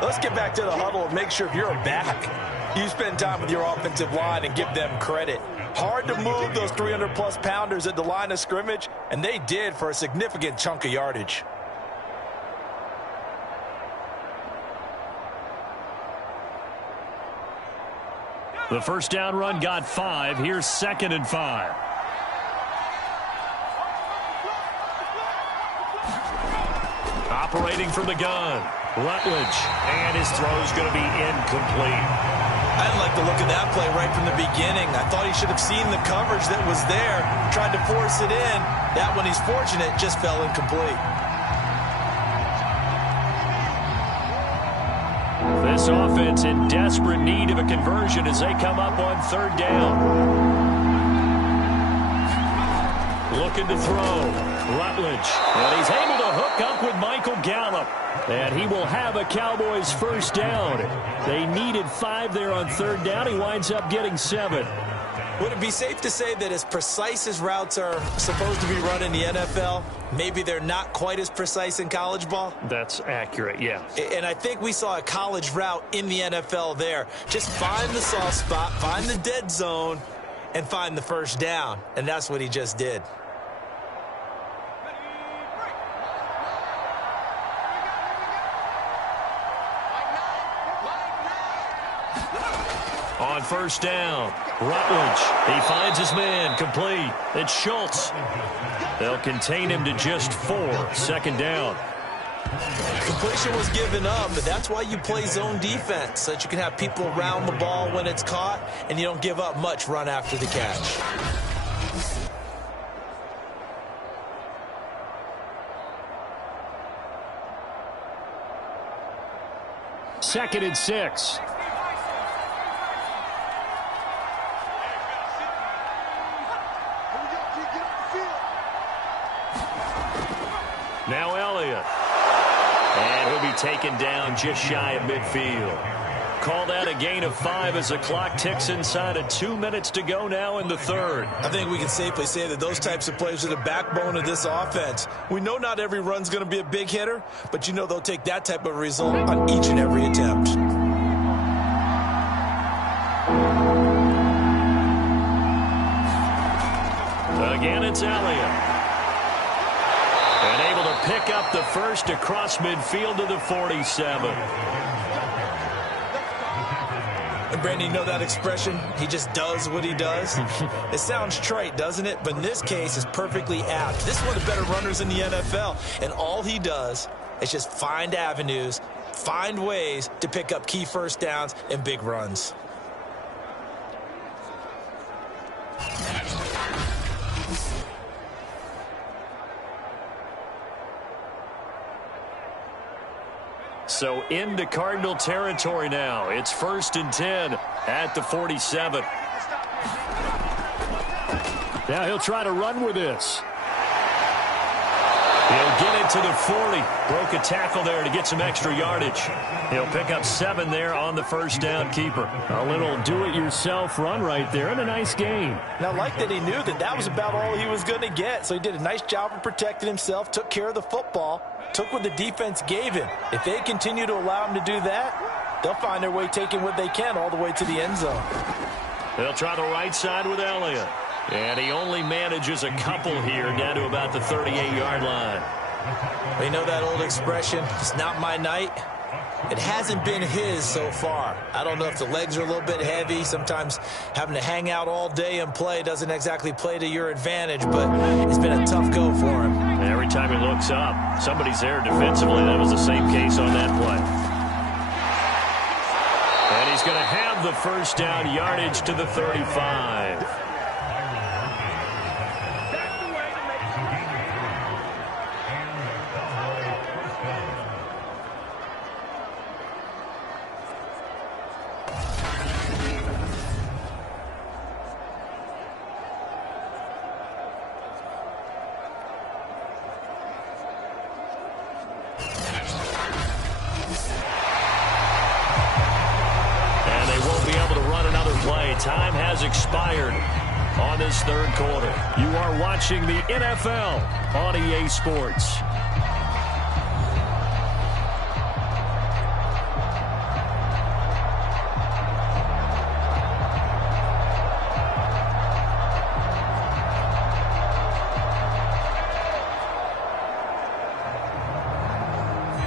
Let's get back to the huddle and make sure if you're a back, you spend time with your offensive line and give them credit. Hard to move those 300-plus pounders at the line of scrimmage, and they did for a significant chunk of yardage. The first down run got 5. Here's 2nd and 5. Operating from the gun, Rutledge, and his throw's going to be incomplete. I didn't like the look of that play right from the beginning. I thought he should have seen the coverage that was there, tried to force it in. That one, he's fortunate, just fell incomplete. This offense in desperate need of a conversion as they come up on 3rd down. Looking to throw. Rutledge. And he's able to hook up with Michael Gallup. And he will have a Cowboys first down. They needed 5 there on third down. He winds up getting 7. Would it be safe to say that as precise as routes are supposed to be run in the NFL, maybe they're not quite as precise in college ball? That's accurate, yeah. And I think we saw a college route in the NFL there. Just find the soft spot, find the dead zone, and find the first down. And that's what he just did. On first down, Rutledge. He finds his man, complete. It's Schultz. They'll contain him to just 4. Second down. Completion was given up, but that's why you play zone defense, so that you can have people around the ball when it's caught, and you don't give up much run after the catch. Second and 6. Now Elliott. And he'll be taken down just shy of midfield. Call that a gain of 5 as the clock ticks inside of 2 minutes to go now in the third. I think we can safely say that those types of plays are the backbone of this offense. We know not every run's going to be a big hitter, but you know they'll take that type of result on each and every attempt. Again, it's Elliott. And able to pick up the first across midfield to the 47. And Brandon, you know that expression? He just does what he does. It sounds trite, doesn't it? But in this case, it's perfectly apt. This is one of the better runners in the NFL. And all he does is just find avenues, find ways to pick up key first downs and big runs. So into Cardinal territory now. It's 1st and 10 at the 47. Now he'll try to run with this. He'll get it to the 40. Broke a tackle there to get some extra yardage. He'll pick up 7 there on the first down keeper. A little do-it-yourself run right there and a nice gain. And I like that he knew that that was about all he was going to get. So he did a nice job of protecting himself, took care of the football, took what the defense gave him. If they continue to allow him to do that, they'll find their way taking what they can all the way to the end zone. They'll try the right side with Elliott. And he only manages a couple here down to about the 38-yard line. You know that old expression, it's not my night? It hasn't been his so far. I don't know if the legs are a little bit heavy. Sometimes having to hang out all day and play doesn't exactly play to your advantage, but it's been a tough go for him. And every time he looks up, somebody's there defensively. That was the same case on that play. And he's going to have the first down yardage to the 35. Time has expired on this third quarter. You are watching the NFL on EA Sports.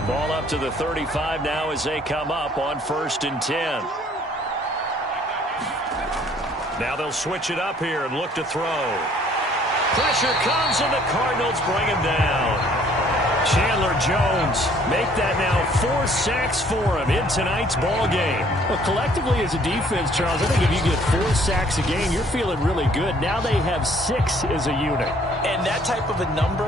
Ball up to the 35 now as they come up on 1st and 10. Now they'll switch it up here and look to throw. Pressure comes and the Cardinals bring him down. Chandler Jones make that now 4 sacks for him in tonight's ball game. Well, collectively as a defense, Charles, I think if you get 4 sacks a game, you're feeling really good. Now they have 6 as a unit. And that type of a number,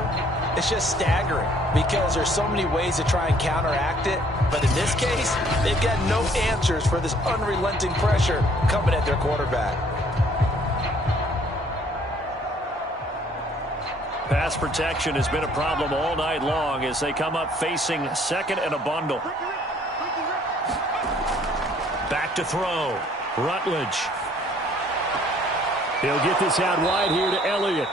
it's just staggering because there's so many ways to try and counteract it. But in this case, they've got no answers for this unrelenting pressure coming at their quarterback. Pass protection has been a problem all night long as they come up facing second and a bundle. Back to throw. Rutledge. He'll get this out wide here to Elliott.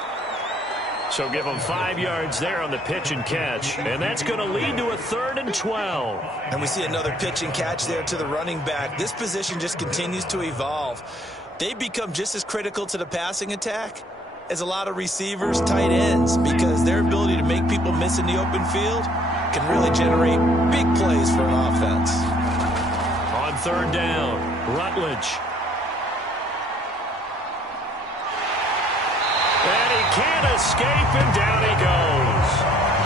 So give him 5 yards there on the pitch and catch. And that's going to lead to a 3rd and 12. And we see another pitch and catch there to the running back. This position just continues to evolve. They become just as critical to the passing attack as a lot of receivers, tight ends, because their ability to make people miss in the open field can really generate big plays for an offense. On 3rd down, Rutledge. And he can't escape, and down he goes.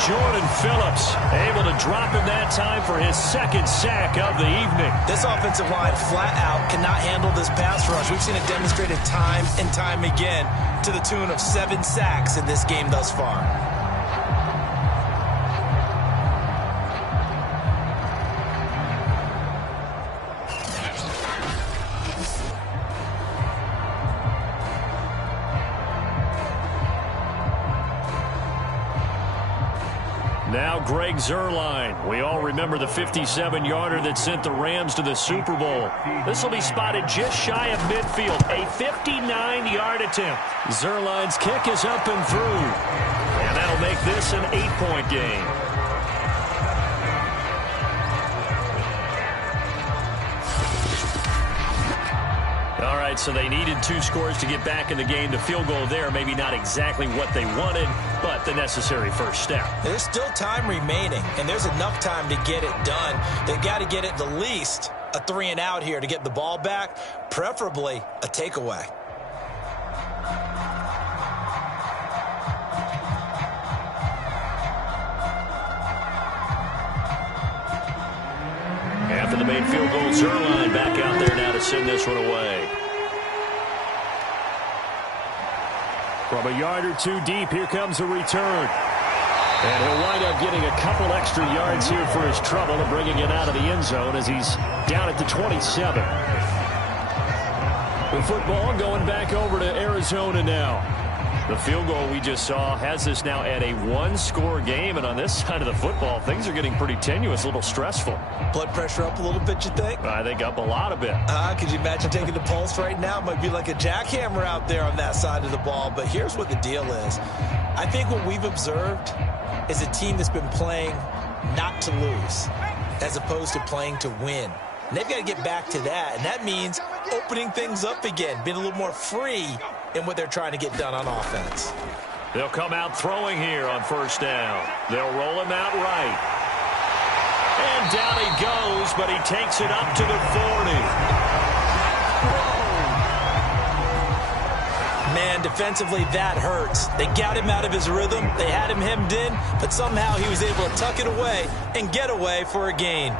Jordan Phillips able to drop him that time for his 2nd sack of the evening. This offensive line flat out cannot handle this pass rush. We've seen it demonstrated time and time again to the tune of 7 sacks in this game thus far. Now Greg Zuerlein. We all remember the 57-yarder that sent the Rams to the Super Bowl. This will be spotted just shy of midfield. A 59-yard attempt. Zuerlein's kick is up and through. And that'll make this an 8-point game. All right, so they needed 2 scores to get back in the game. The field goal there, maybe not exactly what they wanted, but the necessary first step. There's still time remaining, and there's enough time to get it done. They've got to get it the least a 3 and out here to get the ball back, preferably a takeaway. After the main field goal, Zuerlein back out there now to send this one away. From a yard or 2 deep, here comes a return. And he'll wind up getting a couple extra yards here for his trouble and bringing it out of the end zone as he's down at the 27. The football going back over to Arizona now. The field goal we just saw has us now at a 1-score game, and on this side of the football, things are getting pretty tenuous, a little stressful. Blood pressure up a little bit, you think? I think up a lot of bit. Could you imagine taking the pulse right now? It might be like a jackhammer out there on that side of the ball, but here's what the deal is. I think what we've observed is a team that's been playing not to lose as opposed to playing to win. And they've got to get back to that, and that means opening things up again, being a little more free in what they're trying to get done on offense. They'll come out throwing here on 1st down. They'll roll him out right. And down he goes, but he takes it up to the 40. Man, defensively, that hurts. They got him out of his rhythm. They had him hemmed in, but somehow he was able to tuck it away and get away for a gain.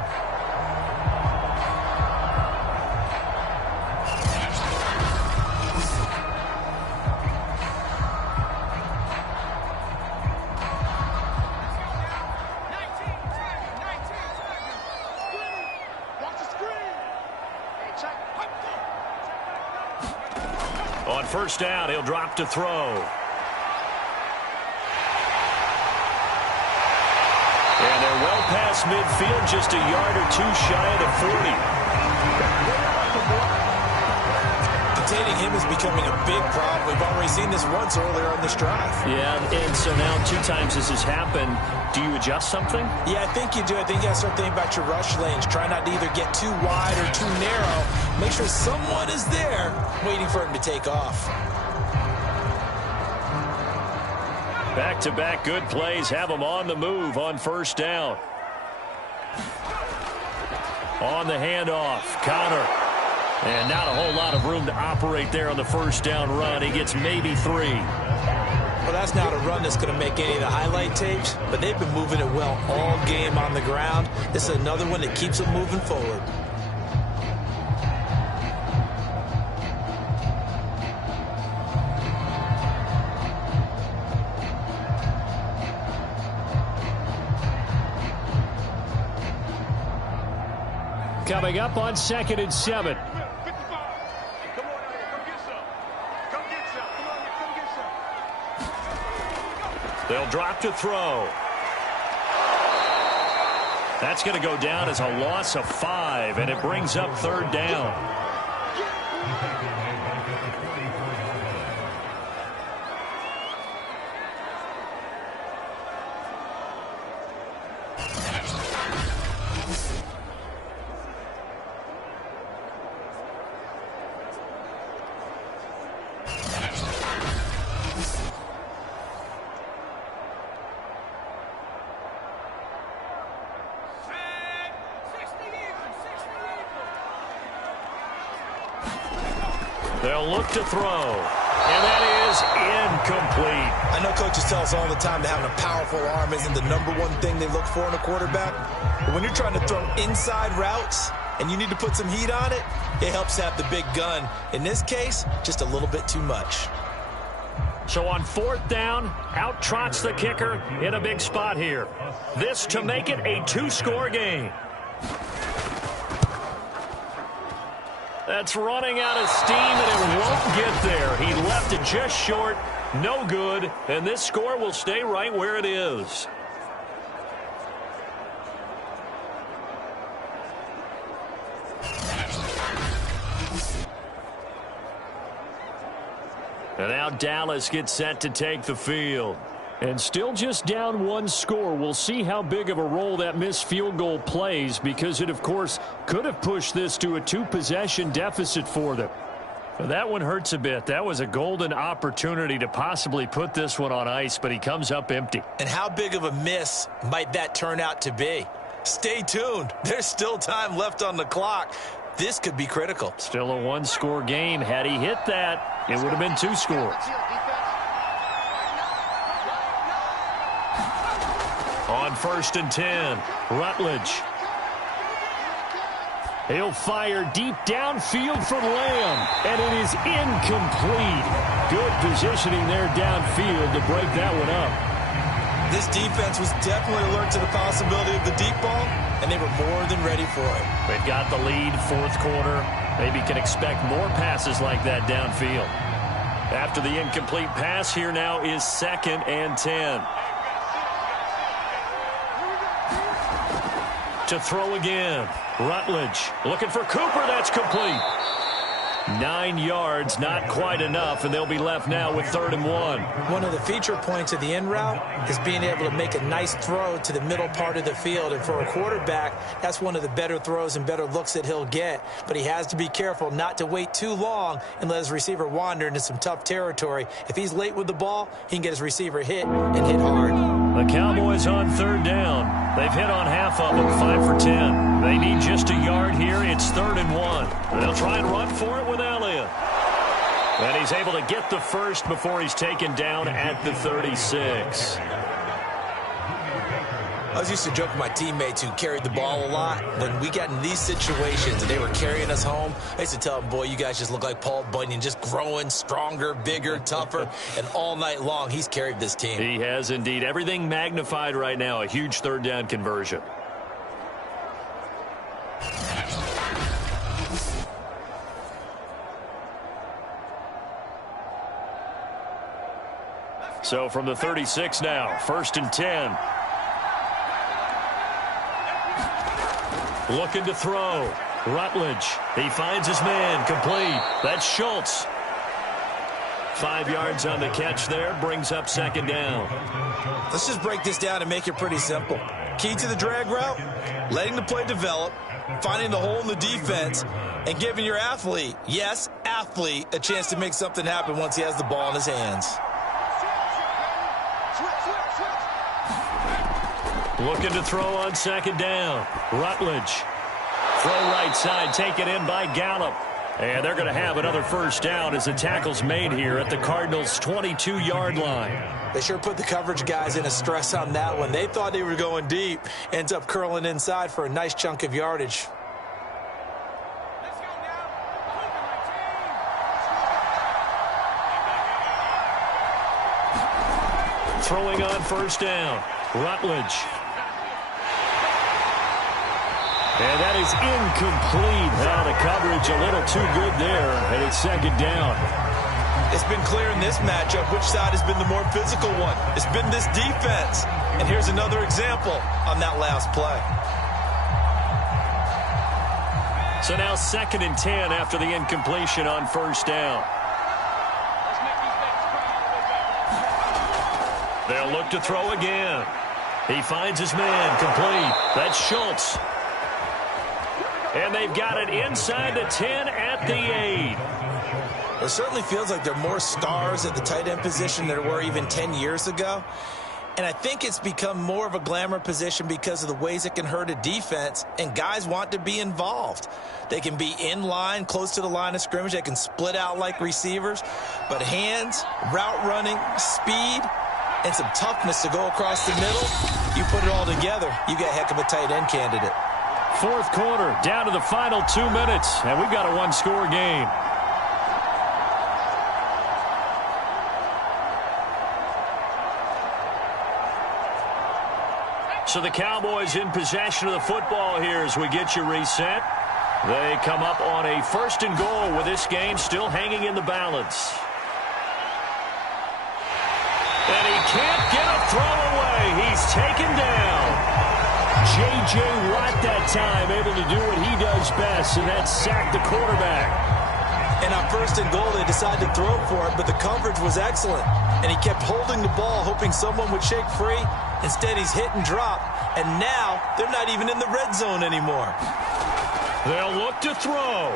On 1st down, he'll drop to throw. And they're well past midfield, just a yard or 2 shy of the 40. Containing him is becoming a big problem. We've already seen this once earlier on this drive. Yeah, and so now 2 times this has happened. Do you adjust something? Yeah, I think you do. I think you got to start thinking about your rush lanes. Try not to either get too wide or too narrow. Make sure someone is there waiting for him to take off. Back-to-back good plays have them on the move on 1st down. On the handoff, Connor. And not a whole lot of room to operate there on the 1st down run. He gets maybe 3. Well, that's not a run that's going to make any of the highlight tapes, but they've been moving it well all game on the ground. This is another one that keeps them moving forward. Coming up on 2nd and 7. They'll drop to throw. That's going to go down as a loss of 5, and it brings up 3rd down. They'll look to throw, and that is incomplete. I know coaches tell us all the time that having a powerful arm isn't the #1 thing they look for in a quarterback. But when you're trying to throw inside routes and you need to put some heat on it, it helps have the big gun. In this case, just a little bit too much. So on 4th down, out trots the kicker in a big spot here. This to make it a 2-score game. That's running out of steam, and it won't get there. He left it just short. No good. And this score will stay right where it is. And now Dallas gets set to take the field. And still just down 1 score. We'll see how big of a role that missed field goal plays, because it, of course, could have pushed this to a 2-possession deficit for them. Well, that one hurts a bit. That was a golden opportunity to possibly put this one on ice, but he comes up empty. And how big of a miss might that turn out to be? Stay tuned. There's still time left on the clock. This could be critical. Still a 1-score game. Had he hit that, it would have been 2 scores. On 1st and 10, Rutledge. He'll fire deep downfield for Lamb, and it is incomplete. Good positioning there downfield to break that one up. This defense was definitely alert to the possibility of the deep ball, and they were more than ready for it. They've got the lead, 4th quarter. Maybe can expect more passes like that downfield. After the incomplete pass, here now is 2nd and 10. To throw again. Rutledge looking for Cooper. That's complete. 9 yards, not quite enough, and they'll be left now with 3rd and 1. One of the feature points of the in route is being able to make a nice throw to the middle part of the field. And for a quarterback, that's one of the better throws and better looks that he'll get. But he has to be careful not to wait too long and let his receiver wander into some tough territory. If he's late with the ball, he can get his receiver hit and hit hard. The Cowboys on 3rd down. They've hit on half of them, 5 for 10. They need just a yard here. It's 3rd and 1. They'll try and run for it with Elliott. And he's able to get the first before he's taken down at the 36. I was used to joke with my teammates who carried the ball a lot. When we got in these situations and they were carrying us home, I used to tell them, boy, you guys just look like Paul Bunyan, just growing stronger, bigger, tougher. And all night long, he's carried this team. He has indeed. Everything magnified right now. A huge 3rd down conversion. So from the 36 now, 1st and 10. Looking to throw. Rutledge. He finds his man. Complete. That's Schultz. 5 yards on the catch there. Brings up 2nd down. Let's just break this down and make it pretty simple. Key to the drag route, letting the play develop, finding the hole in the defense, and giving your athlete, yes, athlete, a chance to make something happen once he has the ball in his hands. Looking to throw on 2nd down. Rutledge. Throw right side, taken in by Gallup. And they're going to have another 1st down as the tackle's made here at the Cardinals' 22-yard line. They sure put the coverage guys in a stress on that one. They thought they were going deep. Ends up curling inside for a nice chunk of yardage. Throwing on 1st down. Rutledge. And that is incomplete. Now the coverage a little too good there, and it's 2nd down. It's been clear in this matchup which side has been the more physical one. It's been this defense. And here's another example on that last play. So now 2nd and 10 after the incompletion on 1st down. They'll look to throw again. He finds his man, complete. That's Schultz. And they've got it inside the 10 at the 8. It certainly feels like there are more stars at the tight end position than there were even 10 years ago. And I think it's become more of a glamour position because of the ways it can hurt a defense, and guys want to be involved. They can be in line, close to the line of scrimmage. They can split out like receivers. But hands, route running, speed, and some toughness to go across the middle, you put it all together, you got a heck of a tight end candidate. 4th quarter, down to the final 2 minutes, and we've got a one-score game. So the Cowboys in possession of the football here as we get you reset. They come up on a 1st and goal with this game still hanging in the balance. And he can't get a throw away. He's taken down. J.J. Watt that time able to do what he does best, and that's sack the quarterback. And on 1st and goal, they decided to throw for it, but the coverage was excellent. And he kept holding the ball, hoping someone would shake free. Instead, he's hit and drop. And now, they're not even in the red zone anymore. They'll look to throw.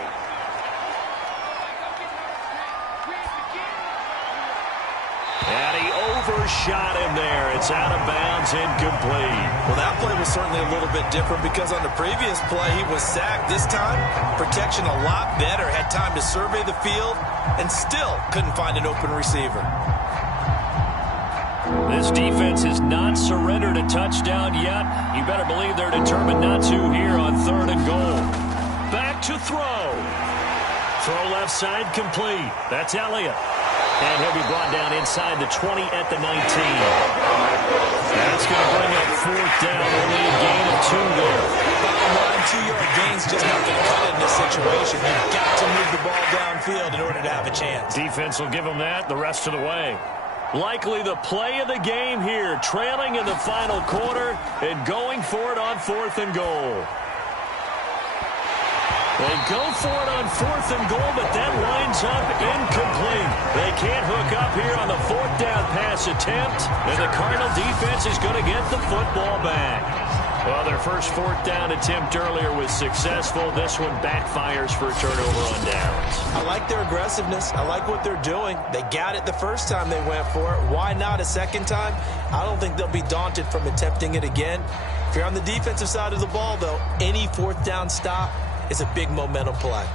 And he overshot him there. It's out of bounds, incomplete. Well, that play was certainly a little bit different because on the previous play, he was sacked. This time, protection a lot better. Had time to survey the field and still couldn't find an open receiver. This defense has not surrendered a touchdown yet. You better believe they're determined not to here on 3rd and goal. Back to throw. Throw left side complete. That's Elliott. And he'll be brought down inside the 20 at the 19. That's going to bring up 4th down. Only a gain of 2 there. Bottom line, 2-yard gain's just not going to cut it in this situation. You've got to move the ball downfield in order to have a chance. Defense will give them that the rest of the way. Likely the play of the game here, trailing in the final quarter and going for it on 4th and goal. They go for it on 4th and goal, but that winds up incomplete. They can't hook up here on the 4th down pass attempt, and the Cardinal defense is going to get the football back. Well, their first 4th down attempt earlier was successful. This one backfires for a turnover on downs. I like their aggressiveness. I like what they're doing. They got it the first time they went for it. Why not a second time? I don't think they'll be daunted from attempting it again. If you're on the defensive side of the ball, though, any 4th down stop is a big momentum play.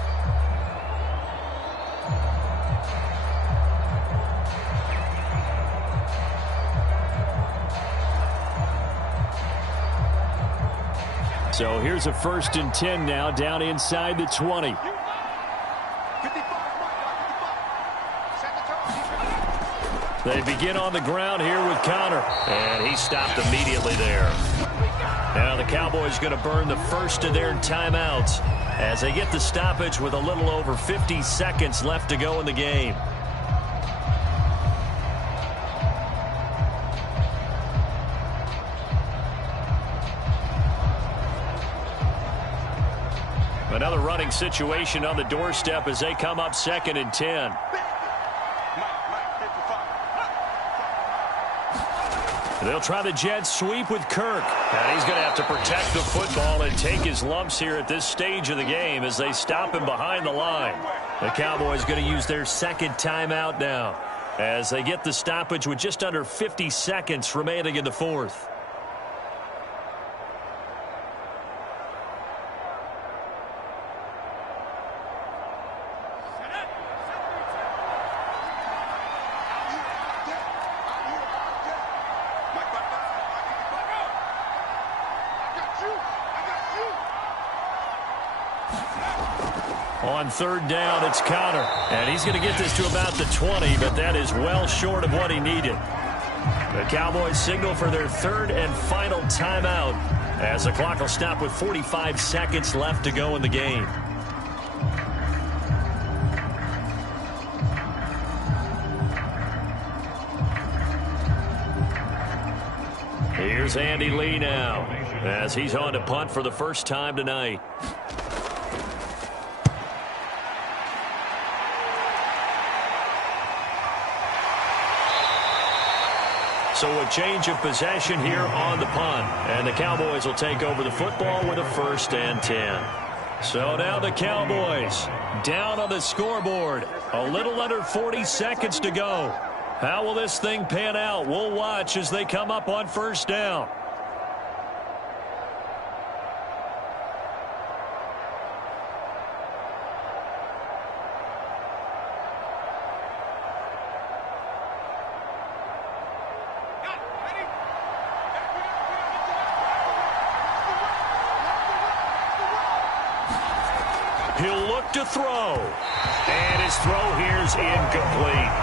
So here's a 1st and 10 now, down inside the 20. They begin on the ground here with Connor, and he stopped immediately there. Now the Cowboys going to burn the first of their timeouts as they get the stoppage with a little over 50 seconds left to go in the game. Another running situation on the doorstep as they come up 2nd and 10. They'll try the jet sweep with Kirk. And he's going to have to protect the football and take his lumps here at this stage of the game as they stop him behind the line. The Cowboys going to use their 2nd timeout now as they get the stoppage with just under 50 seconds remaining in the 4th. On 3rd down, it's Connor. And he's going to get this to about the 20, but that is well short of what he needed. The Cowboys signal for their 3rd and final timeout as the clock will stop with 45 seconds left to go in the game. Here's Andy Lee now as he's on to punt for the first time tonight. So a change of possession here on the punt. And the Cowboys will take over the football with a 1st and 10. So now the Cowboys down on the scoreboard. A little under 40 seconds to go. How will this thing pan out? We'll watch as they come up on 1st down. He'll look to throw. And his throw here's incomplete.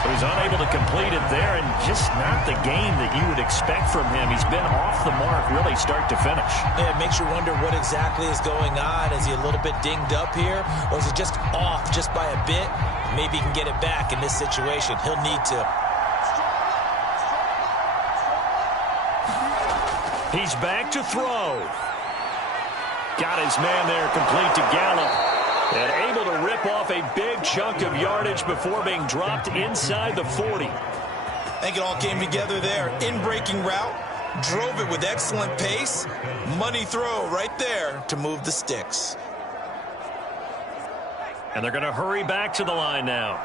So he's unable to complete it there, and just not the game that you would expect from him. He's been off the mark really start to finish. Yeah, it makes you wonder what exactly is going on. Is he a little bit dinged up here, or is it just off just by a bit? Maybe he can get it back in this situation. He'll need to. He's back to throw. Got his man there complete to Gallup. And able to rip off a big chunk of yardage before being dropped inside the 40. I think it all came together there. In-breaking route. Drove it with excellent pace. Money throw right there to move the sticks. And they're going to hurry back to the line now.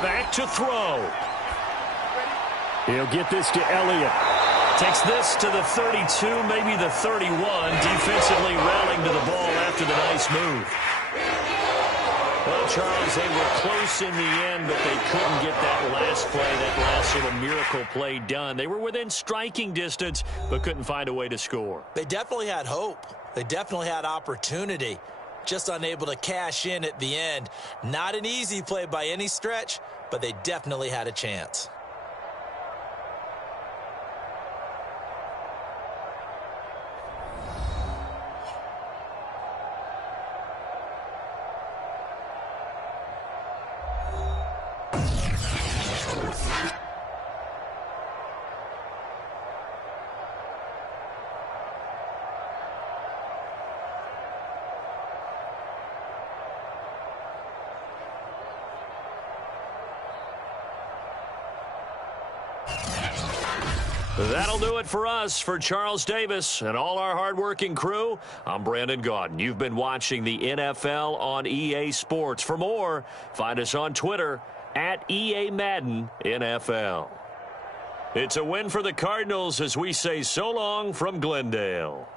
Back to throw. He'll get this to Elliott. Takes this to the 32, maybe the 31. Defensively rallying to the ball after the nice move. Well, Charles, they were close in the end, but they couldn't get that last play, that last little miracle play done. They were within striking distance, but couldn't find a way to score. They definitely had hope. They definitely had opportunity. Just unable to cash in at the end. Not an easy play by any stretch, but they definitely had a chance. That'll do it for us. For Charles Davis and all our hardworking crew, I'm Brandon Gaudin. You've been watching the NFL on EA Sports. For more, find us on Twitter at EA Madden NFL. It's a win for the Cardinals as we say so long from Glendale.